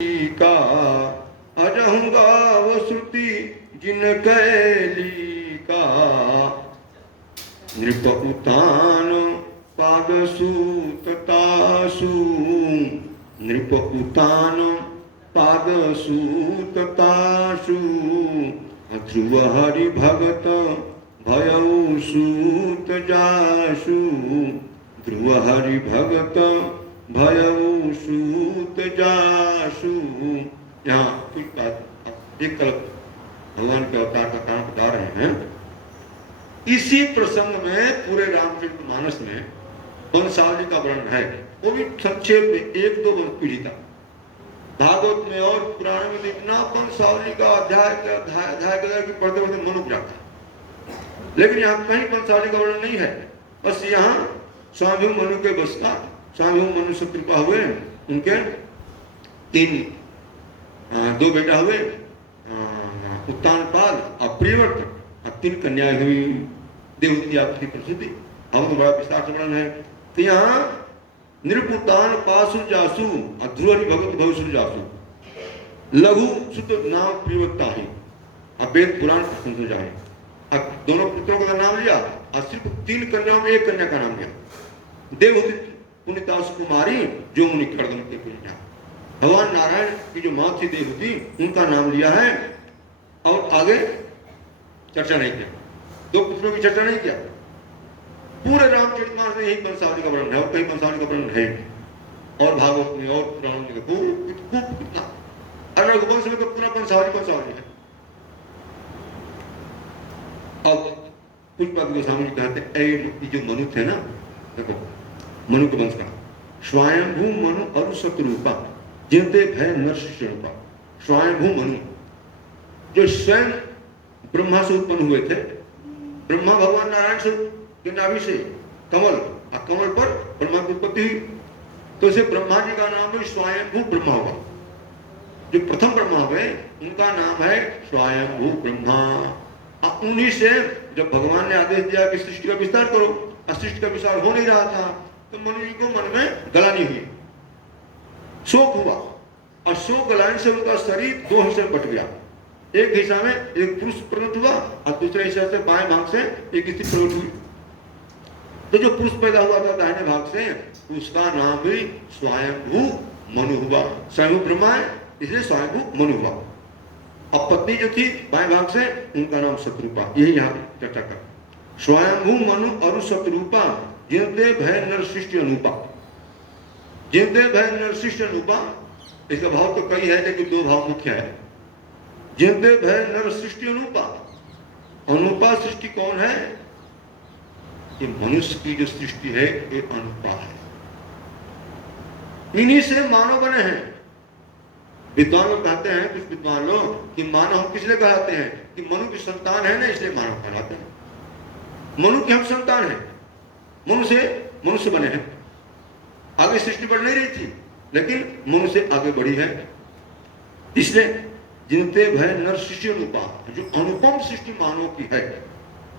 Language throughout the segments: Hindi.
का अजहूंगा वो श्रुति जिन कैली का नृप उतान पाद सूततासु नृप उतान पाद सूततासु ध्रुव हरि भगत भयउ सूत जासु ध्रुव हरि भगत भयउ सूत जासु। यहाँ एक तरफ भगवान के अवतार का कारण बता रहे हैं। इसी प्रसंग में पूरे रामचरितमानस में वंशावली का वर्णन है, वो भी संक्षेप में एक दो पीढ़ी तक। भागवत में और पुराण में इतना वंशावली का अध्याय की पढ़ते पढ़ते मन उब जाता है, लेकिन यहाँ कहीं वंशावली का वर्णन नहीं है। बस यहाँ स्वामी मनु के बस का स्वामी मनु से कृपा हुए, उनके दो बेटा हुए, उत्तानपाद और प्रियव्रत, अब 3 कन्याएं हुई, देवहूति आपकी प्रसिद्धि। अब तो बड़ा विस्तार से वर्णन है। तो यहाँ नृपुतान पासु जासु ध्रुव भगत भविष्य जासु लघु शुद्ध नाम प्रियव्रता ही। अब वेद पुराण प्रसन्न हो जाए। अब दोनों पुत्रों का नाम लिया और सिर्फ 3 कन्याओं में 1 कन्या का नाम लिया, देवहूति पुनितासु कुमारी जो मुनि खड़गम के पूजा। भगवान नारायण की जो माँ थी देवहूति, उनका नाम लिया है और आगे चर्चा नहीं किया, 2 पुत्रों की चर्चा नहीं किया। पूरे रामचरितमानस में यही वंशावली का वर्णन है और कहीं वंशावली का वर्णन है और भागवत में और पुराणों में खूब कितना रघुवंश में तो पूरा वंशावली है। अब पुष्पद गोस्वामी जी कहते हैं जो मनु थे ना, देखो मनु के वंश का स्वयंभू मनु अरु शत्रुपा जिनते भय नरशिष्य रूपा। स्वयंभू मनु जो स्वयं ब्रह्मा से उत्पन्न हुए थे, ब्रह्मा भगवान नारायण से के नाभि से कमल, और कमल पर ब्रह्मा की उत्पत्ति हुई, तो इसे ब्रह्मा जी का नाम है स्वयंभू ब्रह्मा हुआ। जो प्रथम ब्रह्मा हुए उनका नाम है स्वयंभू ब्रह्मा। अब उन्हीं से जब भगवान ने आदेश दिया कि सृष्टि का विस्तार करो, और सृष्टि का विस्तार हो नहीं रहा था, तो मनु जी को मन में गलानी हुई, शोक हुआ, और शोक गलाने से उनका शरीर 2 हिस्से में बट गया। एक हिस्सा में एक पुरुष प्रकट हुआ और दूसरे हिस्से से बाएं भाग से एक स्त्री प्रकट हुई। तो जो पुरुष पैदा हुआ था दाहिने भाग से, उसका नाम भी स्वयंभू मनु हुआ। स्वयंभू ब्रह्मा है इसलिए स्वयंभू मनु हुआ। अब पत्नी जो थी बाएं भाग से, उनका नाम शत्रुपा। यही यहाँ पे चर्चा कर स्वयंभू मनु अरु शत्रुपा जिनते भय नरशिष्य अनुपा। जिनते भय नरशिष्य अनुपा, इसका भाव तो कई है लेकिन 2 भाव मुख्य है। जिनते भय नरशिष्य अनुपा, अनुपा सृष्टि कौन है? ये मनुष्य की जो सृष्टि है ये अनुपा है, इन्हीं से मानव बने हैं। विद्वान लोग कहते हैं, कुछ विद्वान लोग, कि मानव हम किस लिए कहते हैं कि मनु की संतान है ना, इसलिए मानव कहलाते हैं। मनु की हम संतान है, मनुष्य बने हैं। आगे सृष्टि बढ़ नहीं रही थी लेकिन मनुष्य आगे बढ़ी है, इसलिए जिनते भय नरशिष्य अनुपा, जो अनुपम सृष्टि मानव की है।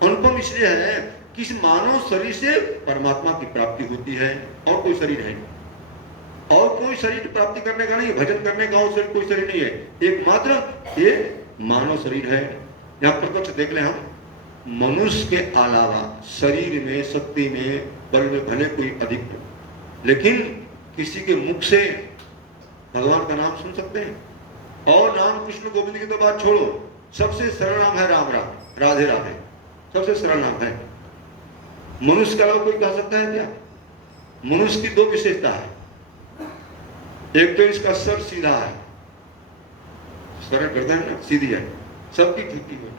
अनुपम इसलिए है कि इस मानव शरीर से परमात्मा की प्राप्ति होती है, और कोई शरीर है, और कोई शरीर प्राप्ति करने का नहीं, भजन करने का और शरीर कोई शरीर नहीं है, एकमात्र ये मानव शरीर है। यहाँ प्रत्यक्ष देख ले हम, मनुष्य के अलावा शरीर में, शक्ति में, बल में भले कोई अधिक हो, लेकिन किसी के मुख से भगवान का नाम सुन सकते हैं। और राम कृष्ण गोविंद की तो बात छोड़ो, सबसे सरल नाम है राम राम, राधे राधे, सबसे सरल नाम है। मनुष्य के अलावा कोई कह सकता है क्या? मनुष्य की 2 विशेषता है, एक तो इसका सर सीधा है, सरल करता है ना, सीधी है, सबकी झुकी हुई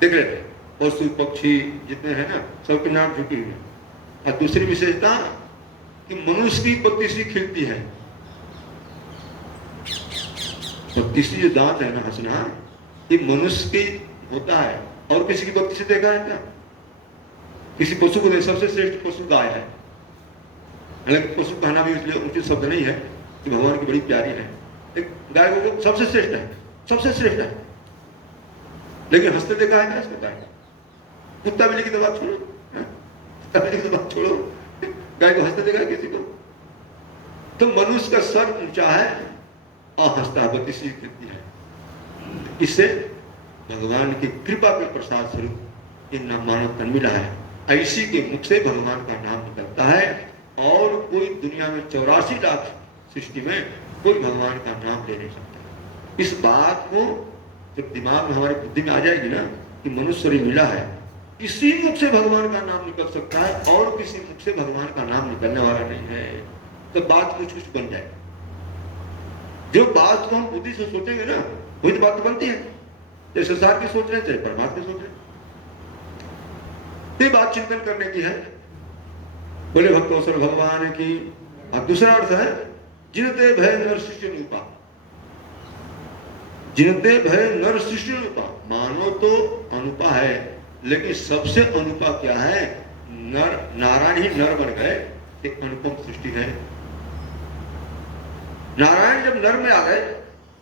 देख रहे, पशु पक्षी जितने हैं ना, सबके नाम झुकी हुई है। और दूसरी विशेषता कि मनुष्य की 32वीं खिलती है। 32 जो दांत है ना, हंसना, ये मनुष्य की होता है, और किसी की 32 देखा है क्या? किसी पशु को सबसे श्रेष्ठ पशु गाय है। हालांकि पशु कहना भी इसलिए उचित शब्द नहीं है कि भगवान की बड़ी प्यारी है, एक गाय को सबसे श्रेष्ठ है, सबसे श्रेष्ठ है। लेकिन हंसते देखा है क्या इसको? गाय, कुत्ता बिल्ली की तो बात छोड़ो, कुत्ता बिल्ली की तो बात छोड़ो, गाय को हंसते देखा है किसी को? तो मनुष्य का सर ऊंचा है और हस्तावती सी कृति है। इससे भगवान की कृपा के प्रसाद स्वरूप इन मानव तन मिला है। ऐसी के मुख से भगवान का नाम निकलता है और कोई दुनिया में 84 लाख सृष्टि में कोई भगवान का नाम ले नहीं सकता। इस बात को जब दिमाग में हमारी बुद्धि में आ जाएगी ना कि मनुष्य शरीर मिला है, किसी मुख से भगवान का नाम निकल सकता है और किसी मुख से भगवान का नाम निकलने वाला नहीं है, तो बात कुछ कुछ बन जाए। जो बात को हम बुद्धि से सोचेंगे ना वही तो बात तो बनती है। जैसे संसार की सोच रहे चाहे परमात्मा की सोच रहे, ये बात चिंतन करने की है। बोले भक्तों भगवान की। और दूसरा अर्थ है जिनते भय नर सृष्टि रूपा। जिनते भय नर सृष्टि रूपा, मानो तो अनुपा है लेकिन सबसे अनुपा क्या है? नर, नारायण ही नर बन गए, एक अनुपम सृष्टि है। नारायण जब नर में आ गए,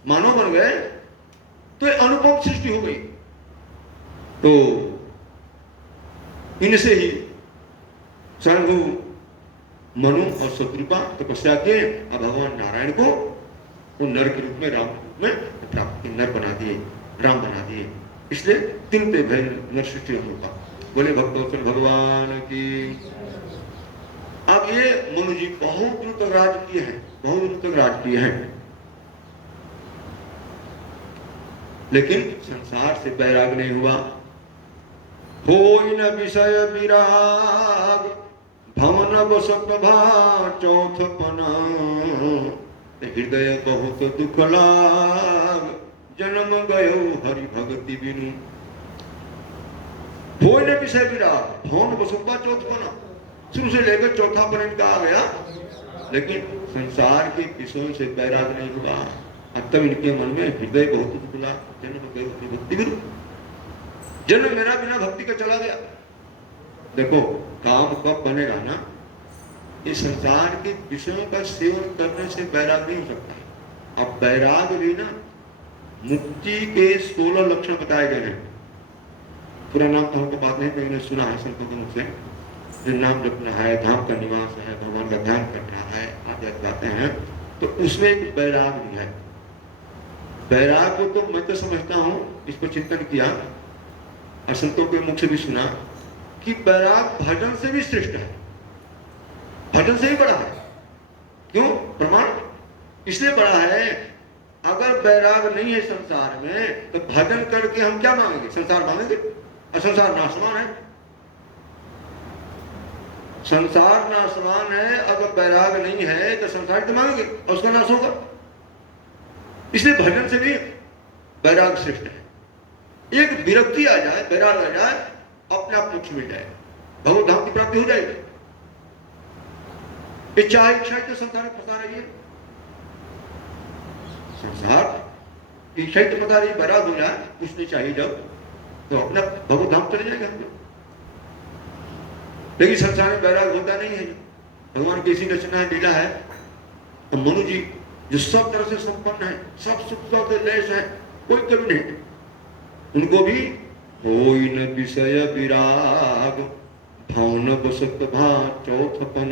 मानव बन गए, तो एक अनुपम सृष्टि हो गई। तो इनसे ही स्वयंभू मनु और शत्रुपा तपस्या के भगवान नारायण को वो नर के रूप में, राम के रूप में प्राप्त, नर बना दिए, राम बना दिए। इसलिए तीन पे भय नर सृष्टि अनुपा। बोले भक्तों भगवान की। अब ये मनु जी बहुत दिनों तक राज किए हैं, बहुत दिनों तक राज किए हैं, लेकिन संसार से बैराग नहीं हुआ। होई न विषय विराग, भवन बसत भा चौथपना, हृदय बहुत दुख लाग, जन्म गयो हरि भक्ति बिनु। होई न विषय विराग, भवन बसत भा चौथपना, शुरू से लेकर चौथापन इनका आ गया, लेकिन संसार के विषयों से बैराग नहीं हुआ। अब तब इनके मन में हृदय बहुत दुख ला, जन्म गयो हरि भक्ति बिनु। जन्म मेरा बिना भक्ति का चला गया। देखो काम कब बनेगा ना, इस संसार के विषयों का सेवन करने से बैराग नहीं हो सकता। अब बैराग भी ना मुक्ति के 16 लक्षण बताए गए हैं। पूरा नाम तो हमको बात नहीं, मैंने सुना है संतों के मुख से। जो नाम जपना है, धाम का निवास है, भगवान का ध्यान करना है, आदि बातें हैं, तो उसमें एक बैराग भी है। बैराग को तो मैं तो समझता हूँ, इस पर चिंतन किया और संतों के मुख से भी सुना कि बैराग भजन से भी श्रेष्ठ है, भजन से भी बड़ा है। क्यों? प्रमाण इसलिए बड़ा है, अगर बैराग नहीं है संसार में तो भजन करके हम क्या मांगेंगे? संसार मांगेंगे, और संसार नाशवान है। संसार नाशवान है, अगर बैराग नहीं है तो संसार तो मांगेंगे और उसका नाश होगा। इसलिए भजन से भी बैराग श्रेष्ठ है। एक विरक्ति आ जाए, बैराग आ जाए, अपने आप मोक्ष मिल जाए, भगवत धाम की प्राप्ति हो जाएगी। इच्छा तो संसार में फंसा रही है, संसार इच्छा तो बता रही, बैराग हो जाए, कुछ नहीं चाहिए जब, तो अपना भगवत धाम चले जाएगा हम लोग। लेकिन संसार में बैराग होता नहीं है। भगवान की इसी रचना है, लीला है। तो मनु जी जो सब तरह से संपन्न है, सब सुख से लैस है, कोई कमी नहीं, उनको भी होई न विषय विराग, भवन बसत भा चौथपन।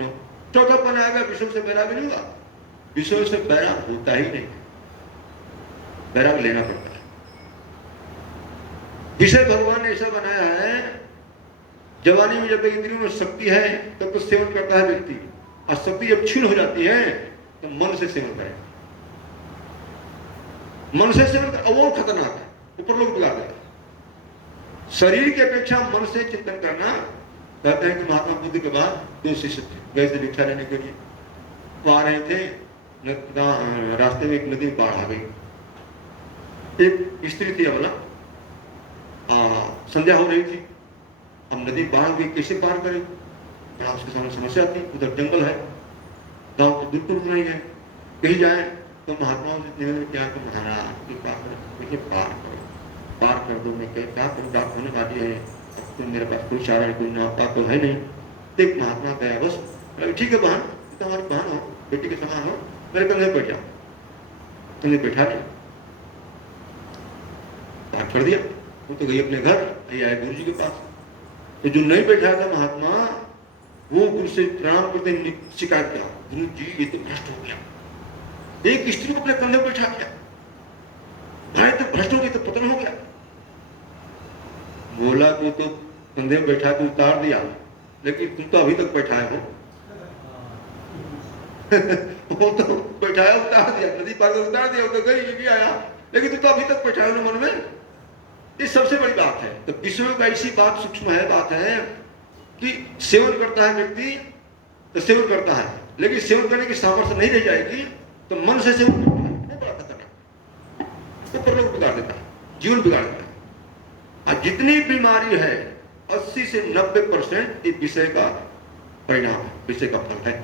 चौथापन आएगा, विषय से बैराग नहीं होगा। विषय से बैराग होता ही नहीं, बैराग लेना पड़ता है। विषय भगवान ने ऐसा बनाया है, जवानी में जब तक इंद्रियों में शक्ति है तब तो सेवन करता है व्यक्ति, और शक्ति जब क्षीण हो जाती है तो मन से सेवन करें। मन से सेवन कर, वो खतरनाक है, ऊपर लोग बिगाड़ देते हैं। शरीर की अपेक्षा मन से चिंतन करना। कहते हैं कि महात्मा बुद्ध के बाद 2 शिष्य गए थे भिक्षा लेने के लिए, वो आ रहे थे, रास्ते में एक नदी में बाढ़ आ गई। एक स्त्री थी अबला, संध्या हो रही थी, अब नदी बाढ़ गई, कैसे पार करें? बड़ा उसके सामने समस्या थी। उधर जंगल है, गांव तो बिल्कुल नहीं है, कहीं जाए तो महात्माओं से निवेदन किया कि महाराज पार कर दो। मैं क्या करूँ, बात होने वाली है, अब तुम मेरे पास कोई चारा कोई नापा तो है नहीं। देख महात्मा गया, बस ठीक है बहन, तुम्हारी बहन हो, बेटी के समान हो, मेरे कंधे बैठ जाओ। तुमने बैठा लिया, पार कर दिया। वो तो गई अपने घर, ये आए गुरु जी के पास। तो जो नहीं बैठा था महात्मा, वो गुरु से प्रणाम करते शिकायत किया, गुरु जी ये तो भ्रष्ट हो गया, एक स्त्री को अपने कंधे पर बैठा दिया, भाई तो भ्रष्ट हो गया, तो पतन हो गया। बोला को तो कंधे में बैठा के उतार दिया, लेकिन तुम तो अभी तक बैठाए हो। वो तो बैठाया उतार दिया, नदी पार कर उतार दिया, तो गई ये भी आया, लेकिन तुम तो अभी तक बैठाए हो मन में। ये सबसे बड़ी बात है। तो विश्व का ऐसी बात सूक्ष्म है, बात है कि सेवन करता है व्यक्ति तो सेवन करता है, लेकिन सेवन करने की सामर्थ्य नहीं रह जाएगी तो मन से सेवन करता है, वो बड़ा खतरनाक, तो परलोक बिगाड़ देता है, जीवन बिगाड़ देता है। और जितनी बीमारी है 80 से 90% ये विषय का परिणाम है, विषय का फल है।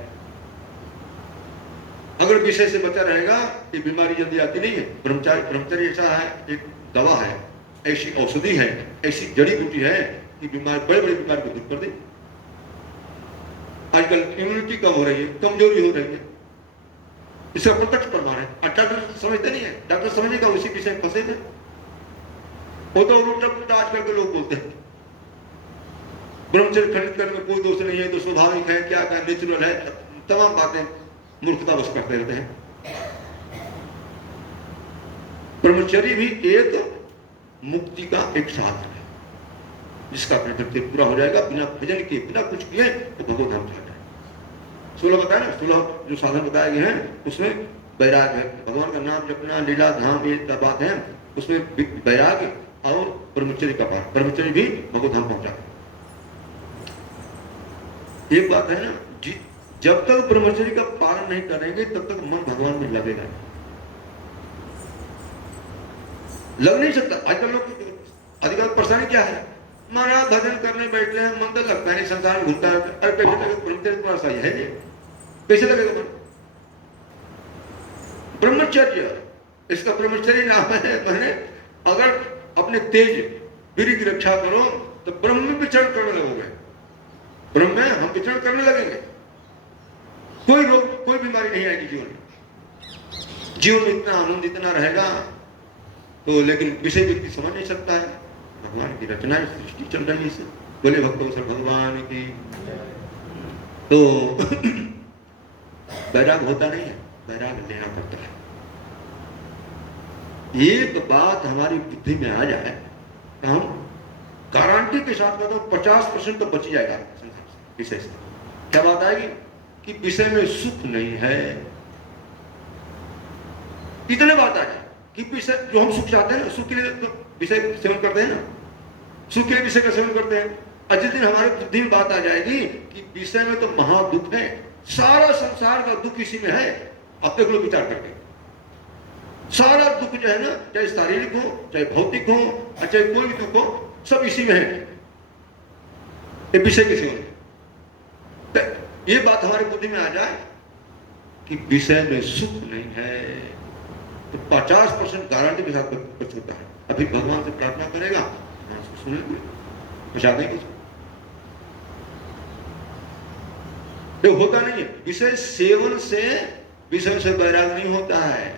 अगर विषय से बचा रहेगा ये बीमारी जल्दी आती नहीं है। ब्रह्मचर्य ऐसा है, एक दवा है, ऐसी औषधि है, ऐसी जड़ी बूटी है कि बीमार बड़े बड़े बीमारी को दूर कर दे। आजकल इम्यूनिटी कम हो रही है, कमजोरी हो रही है, इसका प्रत्यक्ष प्रमाण है। डॉक्टर समझते नहीं है, डॉक्टर समझेगा उसी विषय में फंसे हैं। वो तो उल्टा पुल्टा आजकल के लोग बोलते हैं ब्रह्मचर्य खंडित करने में कोई दोष नहीं है, तो स्वाभाविक है, क्या क्या नेचुरल है, तमाम बातें मूर्खता बस करते रहते हैं। ब्रह्मचर्य भी एक मुक्ति का एक साधन है, जिसका कर्तव्य पूरा हो जाएगा बिना भजन के, बिना कुछ किए, तो भगवत धाम चला जाए। 16 बताया ना, 16 जो साधन बताए गए हैं उसमें वैराग्य है, भगवान का नाम जपना, लीला धाम, ये बात है, उसमें वैराग्य और ब्रह्मचर्य का पाठ, ब्रह्मचर्य भी भगवत धाम पहुंचा। एक बात है ना, जब तक ब्रह्मचर्य का पालन नहीं करेंगे तब तक मन भगवान में लगेगा, लग नहीं सकता। आजकल लोग अधिकांश परेशानी क्या है, महाराज भजन करने बैठे हैं, मन तो लगता नहीं, संसार में घूमता है, अरे कैसे लगेगा ब्रह्मचर्य तुम्हारा सही है, कैसे लगेगा मन? ब्रह्मचर्य, इसका ब्रह्मचर्य नाम है, मैंने अगर अपने तेज वीर्य की रक्षा करो तो ब्रह्म में विचरण करने लगोगे, ब्रह्म में हम विचरण करने लगेंगे, कोई रोग कोई बीमारी नहीं आएगी जीवन में। जीवन में इतना आनंद इतना रहेगा तो, लेकिन विषय व्यक्ति समझ नहीं सकता है। भगवान की रचना सृष्टि चल रही है, इसे बोले भक्तों से भगवान की। तो वैराग होता नहीं है, वैराग लेना पड़ता है। एक बात हमारी बुद्धि में आ जाए तो हम गारंटी के साथ कहता हूं 50% तो बच जाएगा विषय से। क्या बात आएगी कि विषय में सुख नहीं है, इतने बात आ जाए कि विषय जो हम सुख चाहते हैं ना, सुख के लिए तो विषय सेवन करते हैं ना, सुख के लिए विषय का सेवन करते हैं। और जिस दिन हमारे बुद्धि में बात आ जाएगी कि विषय में तो महादुख है, सारा संसार का दुख इसी में है, अब देख लो विचार करके, सारा दुख जो है ना, चाहे शारीरिक हो, चाहे भौतिक हो, चाहे कोई भी दुख हो, सब इसी में है, ये विषय के सेवन। ये बात हमारी बुद्धि में आ जाए कि विषय में सुख नहीं है तो 50% गारंटी के साथ कुछ होता है। अभी भगवान से प्रार्थना करेगा, भगवान से सुनेंगे, बचा देंगे। ये होता नहीं है। विषय सेवन से विषय से वैराग नहीं होता है।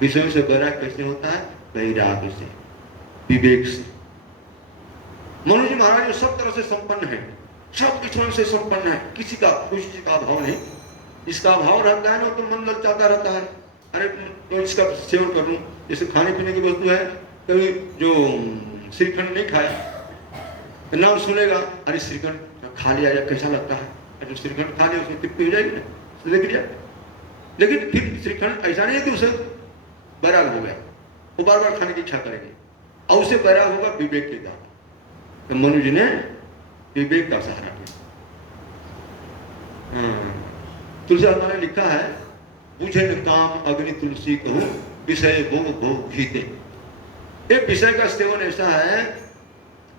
विषय से वैराग कैसे होता है? वैराग से, विवेक से। मनु जी महाराज जो सब तरह से संपन्न है, सब विषयों से संपन्न है, किसी का अभाव नहीं। इसका अभाव रहता है ना तो मन ललचाता रहता है, अरे तो इसका सेवन कर लूं। जैसे खाने पीने की वस्तु है, कभी जो श्रीखंड नहीं खाया तो नाम सुनेगा, अरे श्रीखंड खा लिया जाए कैसा लगता है, अरे श्रीखंड खा लिया उसमें तृप्ति हो जाएगी ना, तो देख लिया। लेकिन फिर श्रीखंड ऐसा नहीं है कि उसे वैराग हो गया, वो बार बार खाने की इच्छा करेगी, और उसे वैराग होगा विवेक के द्वारा। तो मनु जी ने विवेक का सहारा लिया। तुलसीदास ने लिखा है, बुझे न काम अग्नि तुलसी कहूं, विषय भोग भोग घीते। एक विषय का सेवन ऐसा है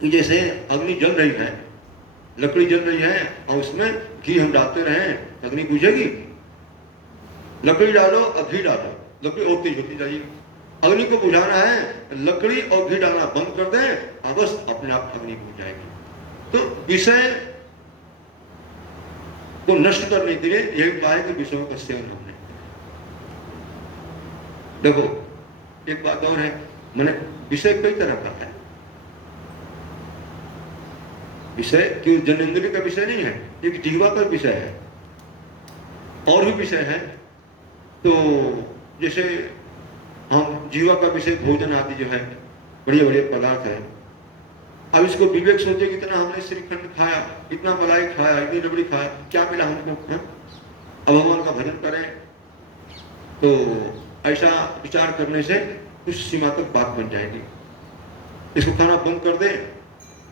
कि जैसे अग्नि जल रही है, लकड़ी जल रही है, और उसमें घी हम डालते रहे, अग्नि बुझेगी? लकड़ी डालो और घी डालो, लकड़ी और तेज होती जाएगी। अग्नि को बुझाना है, लकड़ी और घी डालना बंद कर दें, और बस अपने आप अग्नि बुझ जाएगी। तो विषय को नष्ट करने के लिए यही उपाय कि विषयों का सेवन हमने। देखो एक बात और है, मैंने विषय कई तरह का है। विषय केवल जन्नेंद्रिय का विषय नहीं है, एक जीवा का विषय है। और भी विषय है। तो जैसे हम जीवा का विषय भोजन आदि जो है बढ़िया बढ़िया पदार्थ है। अब इसको विवेक सोचे कि इतना हमने श्रीखंड खाया, इतना मलाई खाया, इतनी रबड़ी खाया, क्या मिला हमको? अब भगवान का भजन करें तो ऐसा विचार करने से कुछ सीमा तक बात बन जाएगी। इसको खाना बंद कर दें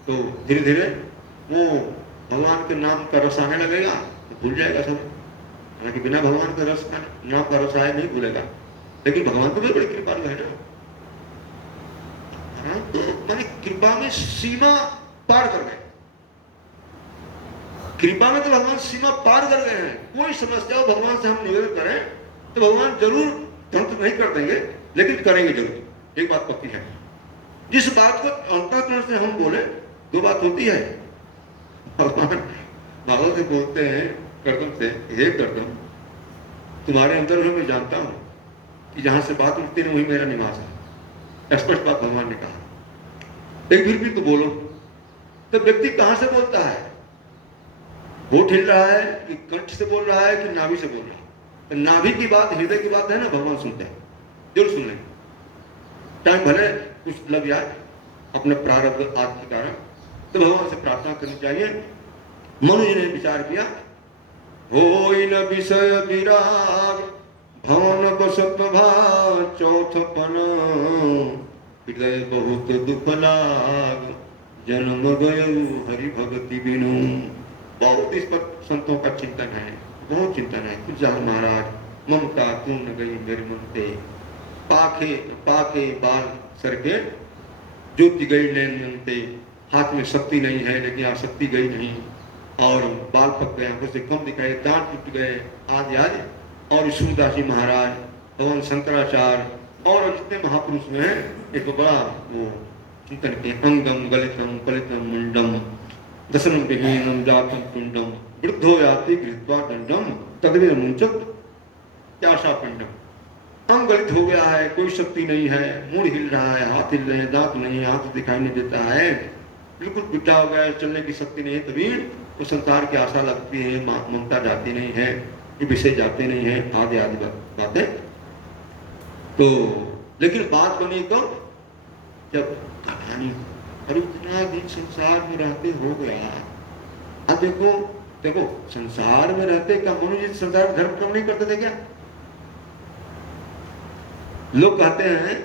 तो धीरे धीरे वो भगवान के नाम का रस आने लगेगा तो भूल जाएगा सब। हालांकि बिना भगवान का रस का नाम का रस आए नहीं भूलेगा, लेकिन भगवान तो भी बड़ी कृपालु है ना। तो माने कृपा में सीमा पार कर गए। कृपा में तो भगवान सीमा पार कर गए हैं। कोई समस्या हो भगवान से हम निवेदन करें तो भगवान जरूर तुरंत नहीं कर देंगे, लेकिन करेंगे जरूर। एक बात पक्की है, जिस बात को अंतःकरण से हम बोले, दो बात होती है। भगवान भागवत से बोलते हैं कर्दम से, हे कर्दम तुम्हारे अंदर में मैं जानता हूं कि जहां से बात उठती है वही मेरा निवास है। स्पष्ट बात भगवान ने कहा। एक फिर भी तो बोलो। तो व्यक्ति कहां से बोलता है? होठ हिल रहा है कि कंठ से बोल रहा है कि नाभि से बोल रहा है? तो नाभि की बात, हृदय की बात है ना, भगवान सुनते हैं। जरूर सुन लें। टाइम भले कुछ लग जाए अपने प्रारब्ध आदि के कारण, तो भगवान से प्रार्थना करनी चाहिए। मनुज ने विचार किया, होई न विषय विराग भवन बसत भा चौथपन, हृदय बहुत दुख लाग जन्म गयु हरि भगति बिनु। बहुत इस पर संतों का चिंतन है, बहुत चिंतन है। कुछ महाराज ममता तू न गई मेरे मन से, पाखे पाके बाल सरके ज्योति गई नैन मनते। हाथ में शक्ति नहीं है लेकिन आसक्ति गई नहीं, और बाल पक गए, आंखों से कम दिखाए, दांत टूट गए आदि आदि। और सूरदास जी महाराज, भगवान शंकराचार्य और जितने महापुरुष में एक बड़ा वो चिंतन के, अंगम गलितम कलितम मुंडम दशनम विहीनम जातम पिंडम वृद्धो याति गृहीत्वा दंडम तदवीर मुंचक त्याशा पिंडम। अंग गलित हो गया है, कोई शक्ति नहीं है, मुंह हिल रहा है, हाथ हिल रहे हैं, दांत नहीं है, आंख दिखाई नहीं देता है, बिल्कुल बिट्टा हो गया, चलने की शक्ति नहीं है। तभी वो संसार की आशा लगती है, ममता जाती नहीं है, ये विषय जाते नहीं है, आदि आदि बातें। तो लेकिन बात बनी तो जब कहानी और इतना दिन संसार में रहते हो गया। अब देखो देखो संसार में रहते क्या मनुष्य संसार धर्म कम नहीं करते थे क्या? लोग कहते हैं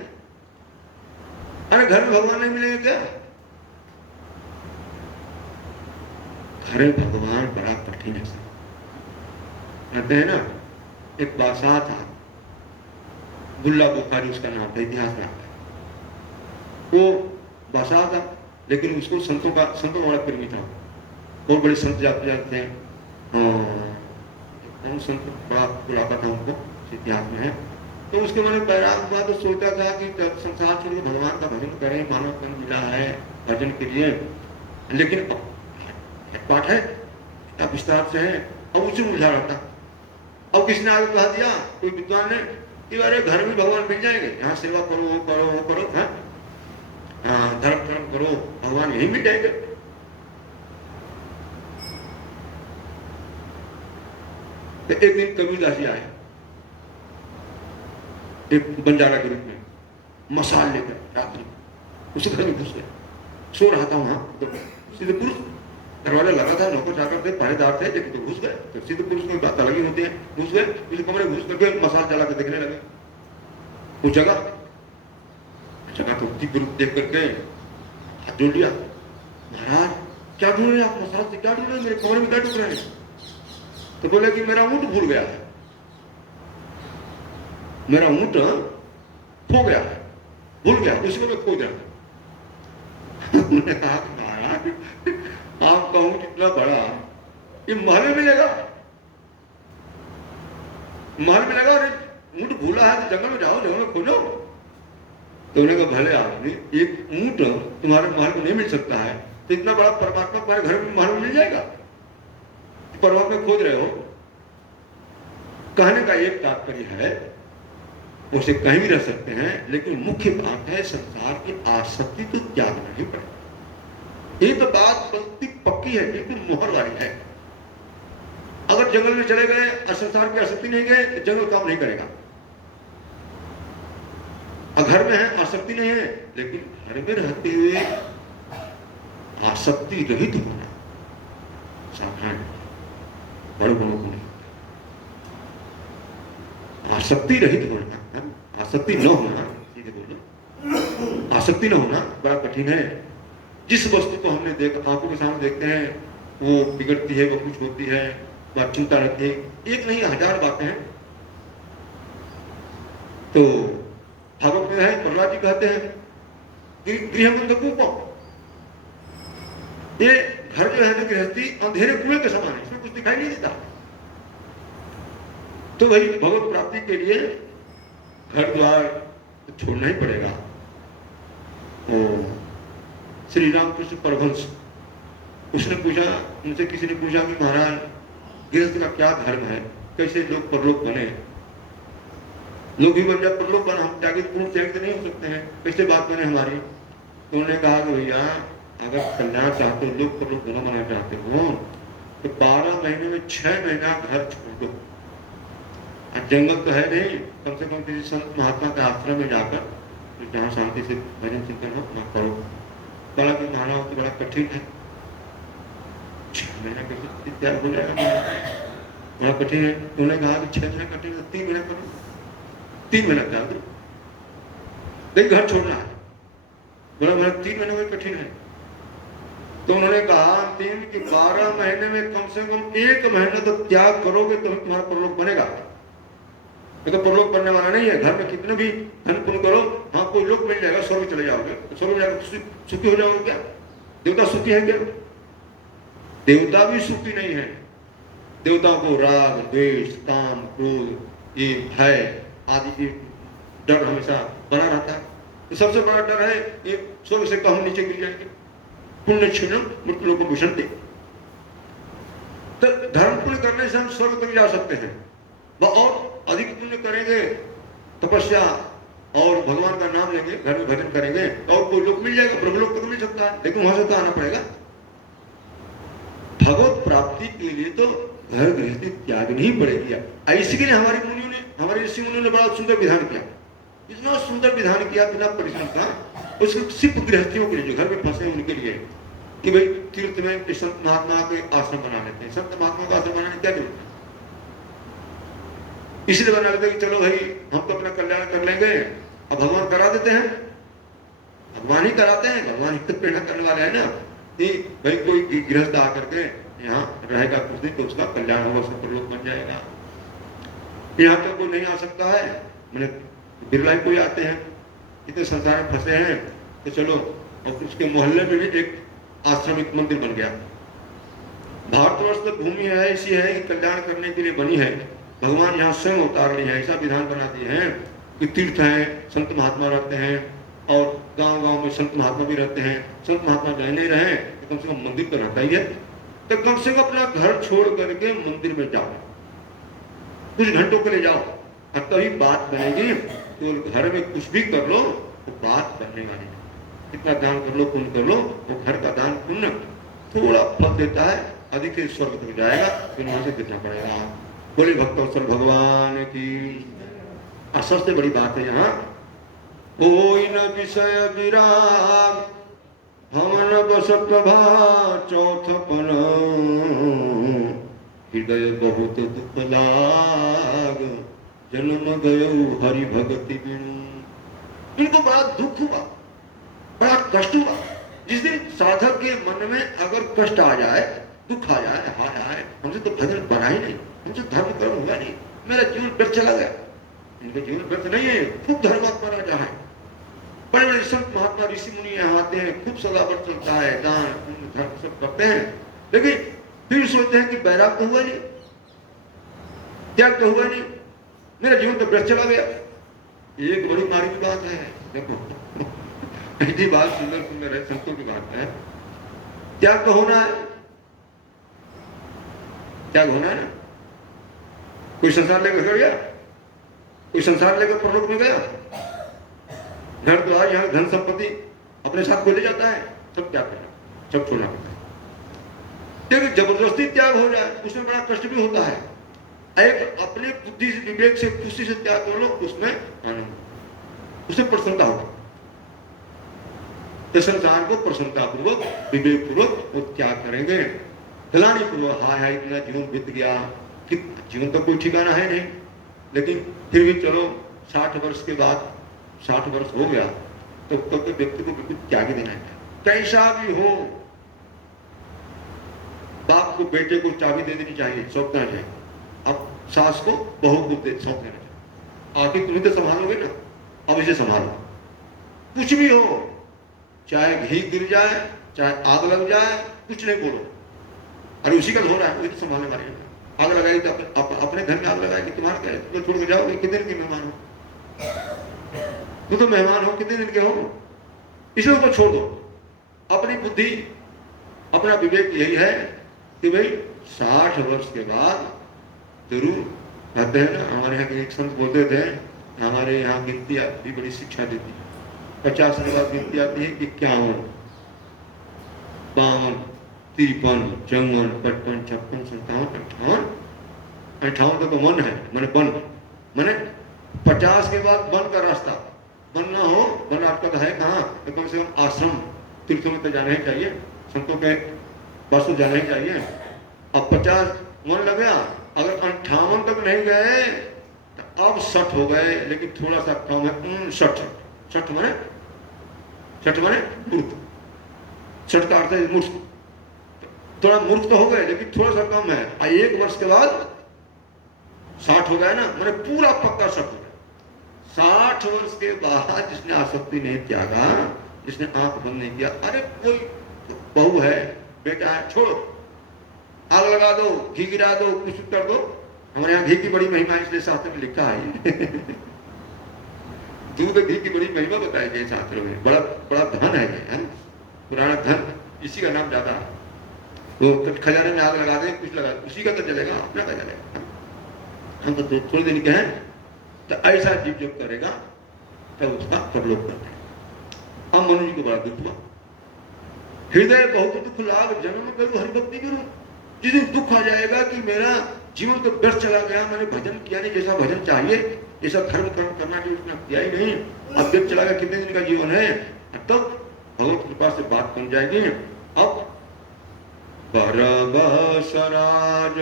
अरे घर में भगवान नहीं मिलेंगे क्या? घर में भगवान बड़ा कठिन है। कहते हैं ना, एक बादशाह था, गुल्ला बुखारी उसका नाम था, इतिहास में आता है। वो बादशाह था लेकिन उसको संतों का बड़ा प्रेमी था। बहुत बड़े संत जाते थे। कौन संत बड़ा बुलाता था उनको, इतिहास में है। तो उसके मन में बैराग हुआ तो सोचता था कि संसार छोड़ के भगवान का भजन करें, मानव तन मिला है भजन के लिए। लेकिन पाठ है विस्तार से है, अब उसे मुझा रहता। अब किसने आगे कहा दिया, कोई विद्वान ने, कि अरे घर में भगवान मिल जाएंगे, यहाँ सेवा करो वो करो वो करो, धर्म धर्म करो, भगवान यही मिल जाएंगे। तो एक दिन कबीरदास जी आए एक बंजारा के रूप में, मसाल लेकर रात्रि उसी घर में घुस गए। सो रहा था वहां तो सीधे पुरुष, दरवाजा लगा था, नौकर चाकर थे, पहरेदार थे, लेकिन तो घुस गए। तो सीधे पुरुष में बात अलग ही होती है, घुस गए उस कमरे में, घुस करके मसाल जला के देखने लगे। वो जगह तो देख करके हाथ जोड़ लिया, महाराज क्या ढूंढ रहे आप? मसाल से क्या ढूंढ रहे, मेरे कमरे में क्या ढूंढ रहे हैं? तो बोले कि मेरा ऊंट भूल गया है, मेरा ऊंट खो गया है, भूल गया, उसको मैं खो दिया। उन्होंने कहा महाराज आपका ऊंट इतना बड़ा, ये महल में मिलेगा? महल में लगा, ऊंट भूला है तो जंगल में जाओ, जंगल में खोजो। तो उन्होंने कहा भले आदमी, एक ऊंट तुम्हारे महल में नहीं मिल सकता है, तो इतना बड़ा परमात्मा तुम्हारे घर में महल में मिल जाएगा? परमात्मा खोज रहे हो। कहने का एक तात्पर्य है, उसे कहीं भी रह सकते हैं, लेकिन मुख्य बात है संसार की आसक्ति तो त्यागना ही पड़ेगा। ये तो बात पक्की है, बिल्कुल मोहर वाली है। अगर जंगल में चले गए और संसार की आसक्ति नहीं गए तो जंगल काम नहीं करेगा। घर में है आसक्ति नहीं है, लेकिन घर में रहते हुए आसक्ति रहित होना सावधान, बड़े बड़ों को नहीं, आसक्ति रहित होना, आसक्ति न होना, सीधे बोलो, आसक्ति न होना बड़ा कठिन है। जिस वस्तु को हमने देखा, आंखों के सामने देखते हैं, वो बिगड़ती है, वो कुछ होती है, वह चिंता रहती है, एक नहीं 1000 बातें हैं। तो भागवत में है, प्रहलाद जी कहते हैं गृहबंध कूप, ये घर जो है ना गृहस्थी अंधेरे कुएं के समान है, इसमें कुछ दिखाई नहीं देता। तो भाई भगवत प्राप्ति के लिए घर द्वार छोड़ना ही पड़ेगा। श्री रामकृष्ण परमहंस, उसने पूछा, उनसे किसी ने पूछा कि महाराज गृहस्थ का क्या धर्म है, कैसे लोग परलोक बने, लोग ही बन जाए परलोक बना, हम त्यागित पूर्ण त्याग नहीं हो सकते हैं, कैसे बात बने हमारी। तो उन्होंने कहा कि भैया अगर कल्याण चाहते हो, लोग परलोक बनना चाहते हो, तो 12 महीने में 6 महीना घर छोड़ दो। जंगल तो है नहीं, कम से कम किसी संत महात्मा के आश्रम में जाकर जहाँ शांति से भजन चिंतन हो ना करो। बड़ा कि माना हो तो बड़ा कठिन है, 6 महीना कैसे त्याग हो जाएगा, बड़ा कठिन है। उन्होंने कहा कि 6 महीना कठिन है, 3 महीना करो, 3 महीना त्याग दो, लेकिन घर छोड़ना है। बोला मेरा 3 महीने में कठिन है। तो उन्होंने कहा अंतिम कि 12 महीने में कम से कम 1 महीना तो त्याग करोगे तो तुम्हारा परलोक बनेगा। तो परलोक बनने वाला नहीं है, घर में कितने भी धन पुण्य करो, हाँ कोई लोक मिल जाएगा, स्वर्ग चले जाओगे, स्वर्ग जाकर सुखी हो जाओगे क्या? देवता सुखी है क्या? देवता भी सुखी नहीं है। देवताओं को राग द्वेष काम क्रोध ये भय आदि डर हमेशा बना रहता है। तो सबसे बड़ा डर है ये स्वर्ग से कम नीचे गिर जाएंगे, पुण्य क्षीणम मृत्यु लोक भूषणते। तो धर्म पुण्य करने से हम स्वर्ग तक जा सकते हैं, वह और अधिक पुण्य करेंगे, तपस्या और भगवान का नाम लेंगे, घर में भजन करेंगे और कोई लोक मिल जाएगा, ब्रह्मलोक तक मिल सकता है, लेकिन वहां से तो आना पड़ेगा। भगवत प्राप्ति के लिए तो घर गृहस्थी त्यागनी ही पड़ेगी। इसके लिए हमारी मुनियों ने, हमारे ऋषि मुनियों ने बड़ा सुंदर विधान किया, इतना सुंदर विधान किया बिना परिश्रम का, उसको सिर्फ गृहस्थियों के लिए जो घर में फंसे उनके लिए, कि भाई तीर्थ में संत महात्मा के आश्रम बना लेते हैं। संत महात्मा का आश्रम बनाने क्या जरूरत है? इसलिए बना लेते कि चलो भाई हम तो अपना कल्याण कर लेंगे, अब भगवान करा देते हैं, भगवान ही कराते हैं, भगवान ही प्रेरणा करने वाले हैं ना, कि भाई कोई गृहस्थ आकर के यहाँ रहेगा कुछ दिन तो उसका कल्याण होगा, उसका परलोक बन जाएगा। यहाँ तक कोई नहीं आ सकता है, मैंने बिरला कोई आते हैं, इतने संसार में फंसे हैं, तो चलो, और उसके मोहल्ले में भी एक आश्रम एक मंदिर बन गया। भारतवर्ष तो भूमि है ऐसी है कि कल्याण करने के लिए बनी है, भगवान यहाँ स्वयं अवतार लिए हैं, ऐसा विधान बना दिए हैं कि तीर्थ हैं, संत महात्मा रहते हैं, और गांव-गांव में संत महात्मा भी रहते हैं। संत महात्मा चाहे नहीं रहे तो कम से कम मंदिर तो रहता ही है, तो कम से कम अपना घर छोड़ करके मंदिर में जाओ, कुछ घंटों के लिए जाओ, और तभी बात बनेगी। तो घर में कुछ भी कर लो तो बात बनने वाली है। कितना दान कर लो, पुण्य कर लो, वो घर का दान पुण्य थोड़ा फल देता है, अधिक से स्वर्ग तक जाएगा, फिर वहां से गिरना पड़ेगा। बोले भक्तवत्सल भगवान की। सबसे बड़ी बात है यहाँ, कोई न विषय विराग हमन बस प्रभा चौथपन, हृदय बहुत दुख लाग जन्म गयो हरि भगति बिनु। इनको बड़ा दुख हुआ, बड़ा कष्ट हुआ। जिस दिन साधक के मन में अगर कष्ट आ जाए, दुख आ जाए, हाय हाय हमसे तो भजन बना ही नहीं, हमसे धर्म कर्म हुआ नहीं, मेरा जीवन व्यर्थ चला गया। इनका जीवन व्यर्थ नहीं है, खूब धर्मात्मा राजा है, बड़े बड़े संत महात्मा ऋषि मुनि यहाँ आते हैं, खूब सदाव्रत चलता है, दान पुण्य धर्म सब करते हैं, लेकिन फिर सोचते हैं कि बैराग तो हुआ नहीं, त्याग तो हुआ नहीं, मेरा जीवन तो व्यर्थ चला गया। एक बड़ी मारी की बात है, देखो ऐसी बात सुंदर सुंदर है, संतों की बात है। त्याग तो होना है, त्याग होना है ना। कोई संसार लेकर घर गया, कोई संसार लेकर परलोक में गया, घर द्वार यहाँ धन संपत्ति अपने साथ को ले जाता है, सब क्या करना, सब छोड़ना पड़ता है। देखिए जबरदस्ती त्याग हो जाए उसमें बड़ा कष्ट भी होता है। एक अपने बुद्धि से विवेक से खुशी से त्याग कर लो, उसमें आनंद, उससे प्रसन्नता होगा। तो संसार को प्रसन्नता पूर्वक विवेक पूर्वक वो त्याग करेंगे, हिलानी पूर्वक। हाय हाय इतना जीवन बीत गया, कि जीवन तो कोई ठिकाना है नहीं, लेकिन फिर भी चलो 60 वर्ष के बाद 60 वर्ष हो गया तो तब तो व्यक्ति को बिल्कुल त्याग ही देना है, कैसा भी हो। बाप को बेटे को चाबी दे देनी चाहिए, सौंप देना चाहिए। अब सास को बहू को सौंप देना चाहिए, आखिर तुम्हें तो संभालोगे ना, अब इसे संभालो। कुछ भी हो, चाहे घी गिर जाए, चाहे आग लग जाए, कुछ नहीं बोलो, अरे उसी का हो रहा है, वही तो संभालने वाले हैं। आग लगाएगी तो अपने घर में आग लगाएगी, तुम्हारा क्या है, तुम छोड़ के जाओगे, कितने दिन के मेहमान हो, तुम तो मेहमान हो, कितने दिन के हो, इसलिए उसको छोड़ दो। अपनी बुद्धि अपना विवेक यही है कि भाई 60 वर्ष के बाद जरूर कहते हैं ना, हमारे यहाँ के एक संत बोलते थे, हमारे यहाँ गिनती भी बड़ी शिक्षा देती है। 50 के बाद गिनती आती है 51, 52, 53, 54, 55, 56, 57, 58, 58 तो मन है, मैंने बन, मैंने 50 के बाद वन का रास्ता, वन ना हो, वन आपका तो है कहाँ, तो कम से कम आश्रम तीर्थों में तो जाना ही चाहिए, संतों के पास तो जाना ही चाहिए। अब 50 मन लग गया, अगर 58 तक नहीं गए तो अब 60 हो गए, लेकिन थोड़ा सा कम है, 60 माने 60 माने मूर्ख, 60 का अर्थ है मूर्ख, थोड़ा मूर्ख तो हो गए लेकिन थोड़ा सा कम है। 1 वर्ष के बाद 60 हो गया ना, मैंने पूरा पक्का 60 हो गया। 60 वर्ष के बाद जिसने आसक्ति नहीं त्यागा, जिसने आंख बंद नहीं किया, अरे कोई बहू है, बेटा है, छोड़ो, आग लगा दो, घी गिरा दो, कुछ कर दो। हमारे यहाँ घी की बड़ी महिमा इसलिए शास्त्र में लिखा है दूध घी की बड़ी महिमा बताई गई शास्त्रों में, बड़ा बड़ा धन है ये, पुराना धन, इसी का नाम ज्यादा। वो खजाने में आग लगा दे, कुछ लगा, उसी का तो चलेगा, अपना का चलेगा। हम तो थोड़े दिन के हैं, तो ऐसा जीव जब करेगा तब उसका परलोक करते हैं। हम मनु जी को बड़ा दुख हुआ, हृदय बहुत दुख लाग जन्म करूं हरिभक्ति करूं। जिस दिन दुख आ जाएगा कि मेरा जीवन तो व्यर्थ चला गया, मैंने भजन किया नहीं, जैसा भजन चाहिए, जैसा धर्म कर्म करना चाहिए उसने किया ही नहीं, अब व्यर्थ चला गया, कितने दिन का जीवन है, तब भगवत कृपा से बात बन जाएगी। अब बरबसराज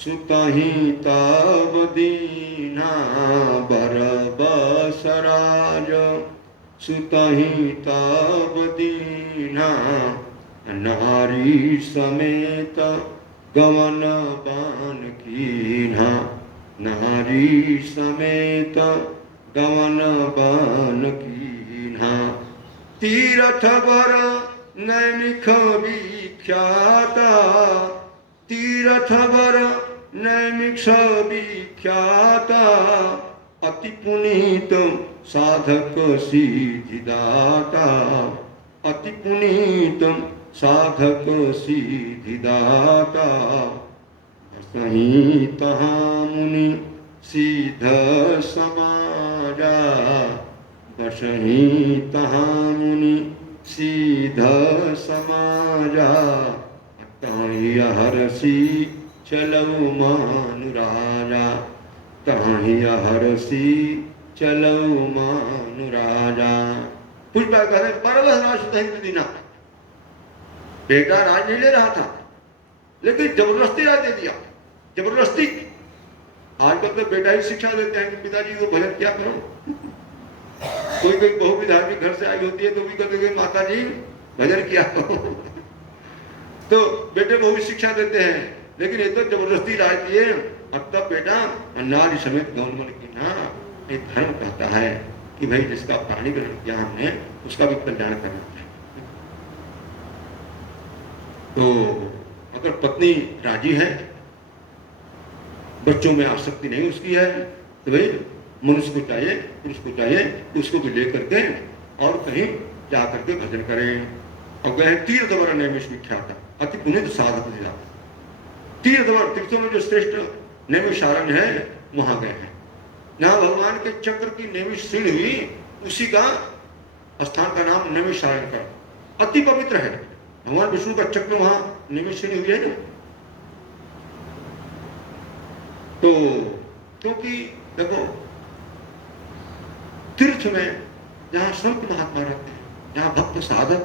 सुतहि तब दीना, बरबसराज सुतहि तब दीना, नारी समेत गमन बान कीन्हा, नारी समेत गमन बान कीन्हा। तीरथ बर नैमिख विख्याता, तीरथ बर नैमिष विख्याता, अति पुनीत साधक सिद्धिदाता, अति पुनीत साधक सिद्धिदाता। बसहि तहाँ मुनि सिद्ध समाजा, बसहि तहाँ मुनि सिद्ध समाजा, ताहि हरसि चलऊ मानुराजा, ताहि हरसि चलऊ मानुराजा। पुष्पा कहे परवश राज दीना, बेटा राज नहीं ले रहा था, लेकिन जबरदस्ती राज दे दिया, जबरदस्ती। आजकल तो बेटा ही शिक्षा देते हैं कि पिताजी को भजन क्या करो। कोई कोई बहू भी धार्मिक घर से आई होती है तो भी कहते हैं माता जी भजन किया करो तो बेटे बहू शिक्षा देते हैं, लेकिन ये तो जबरदस्ती राज दिए। अब तब बेटा नारी समेत गौन की ना, ये धर्म कहता है कि भाई जिसका प्राणी ग्रहण किया हमने उसका भी कल्याण करना चाहिए। तो अगर पत्नी राजी है, बच्चों में आसक्ति नहीं उसकी है, तो भाई मनुष्य को चाहिए, पुरुष को चाहिए कि उसको भी लेकर के और कहीं जा करके भजन करें। और गए तीर्थ वर नैमिष विख्यात, अति पुनीत साधक जिला। तीर्थ वर, तीर्थों में जो श्रेष्ठ नैमिषारण्य है वहां गए हैं, जहां भगवान के चक्र की नैमिष सीढ़ हुई, उसी का स्थान का नाम नैमिषारण्य का, अति पवित्र है। भगवान विष्णु का चक्र वहां निमिषणी हुई है ना। तो क्योंकि देखो तीर्थ में जहां संत महात्मा रहते हैं, जहां भक्त साधक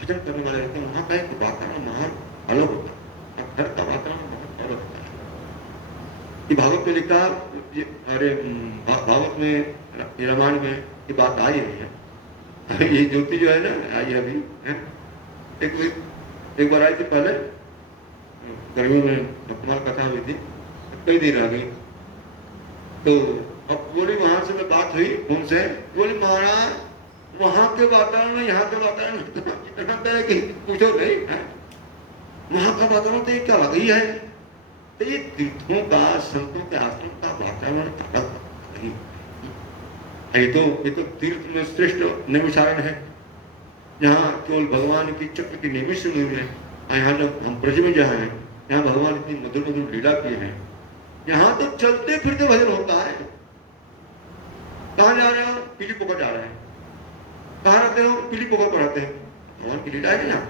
भजन करने वाले रहते हैं, वहां का एक वातावरण महान अलग होता है। अब घर का वातावरण बहुत अलग होता है। ये भागवत में लिखा, अरे भागवत में, रामायण में ये बात आई नहीं है। ये ज्योति जो है ना, आई अभी है। एक बार आई थी पहले, गर्मियों में भक्तमाल कथा हुई थी, कई दिन आ गई। तो अब बोली, वहां से मैं बात हुई उनसे, बोली महाराज वहां के वातावरण में यहाँ के वातावरण इतना है कि पूछो नहीं है। वहां का वातावरण तो ये क्या अलग ही है। तो ये तीर्थों का, संतों के आश्रम का वातावरण अलग नहीं। ये तो तीर्थ में श्रेष्ठ निमिषारण है, जहाँ केवल भगवान की चक्र की निमिष हुई है। यहाँ जब हम ब्रज में जहाँ हैं, यहाँ भगवान इतनी मधुर मधुर लीला किए हैं। यहाँ तो चलते फिरते भजन होता है। कहाँ जा रहे हो? पीली पोखर जा रहे हैं। कहाँ रहते हो? पीली पोखर पर रहते हैं। भगवान की लीला है ना,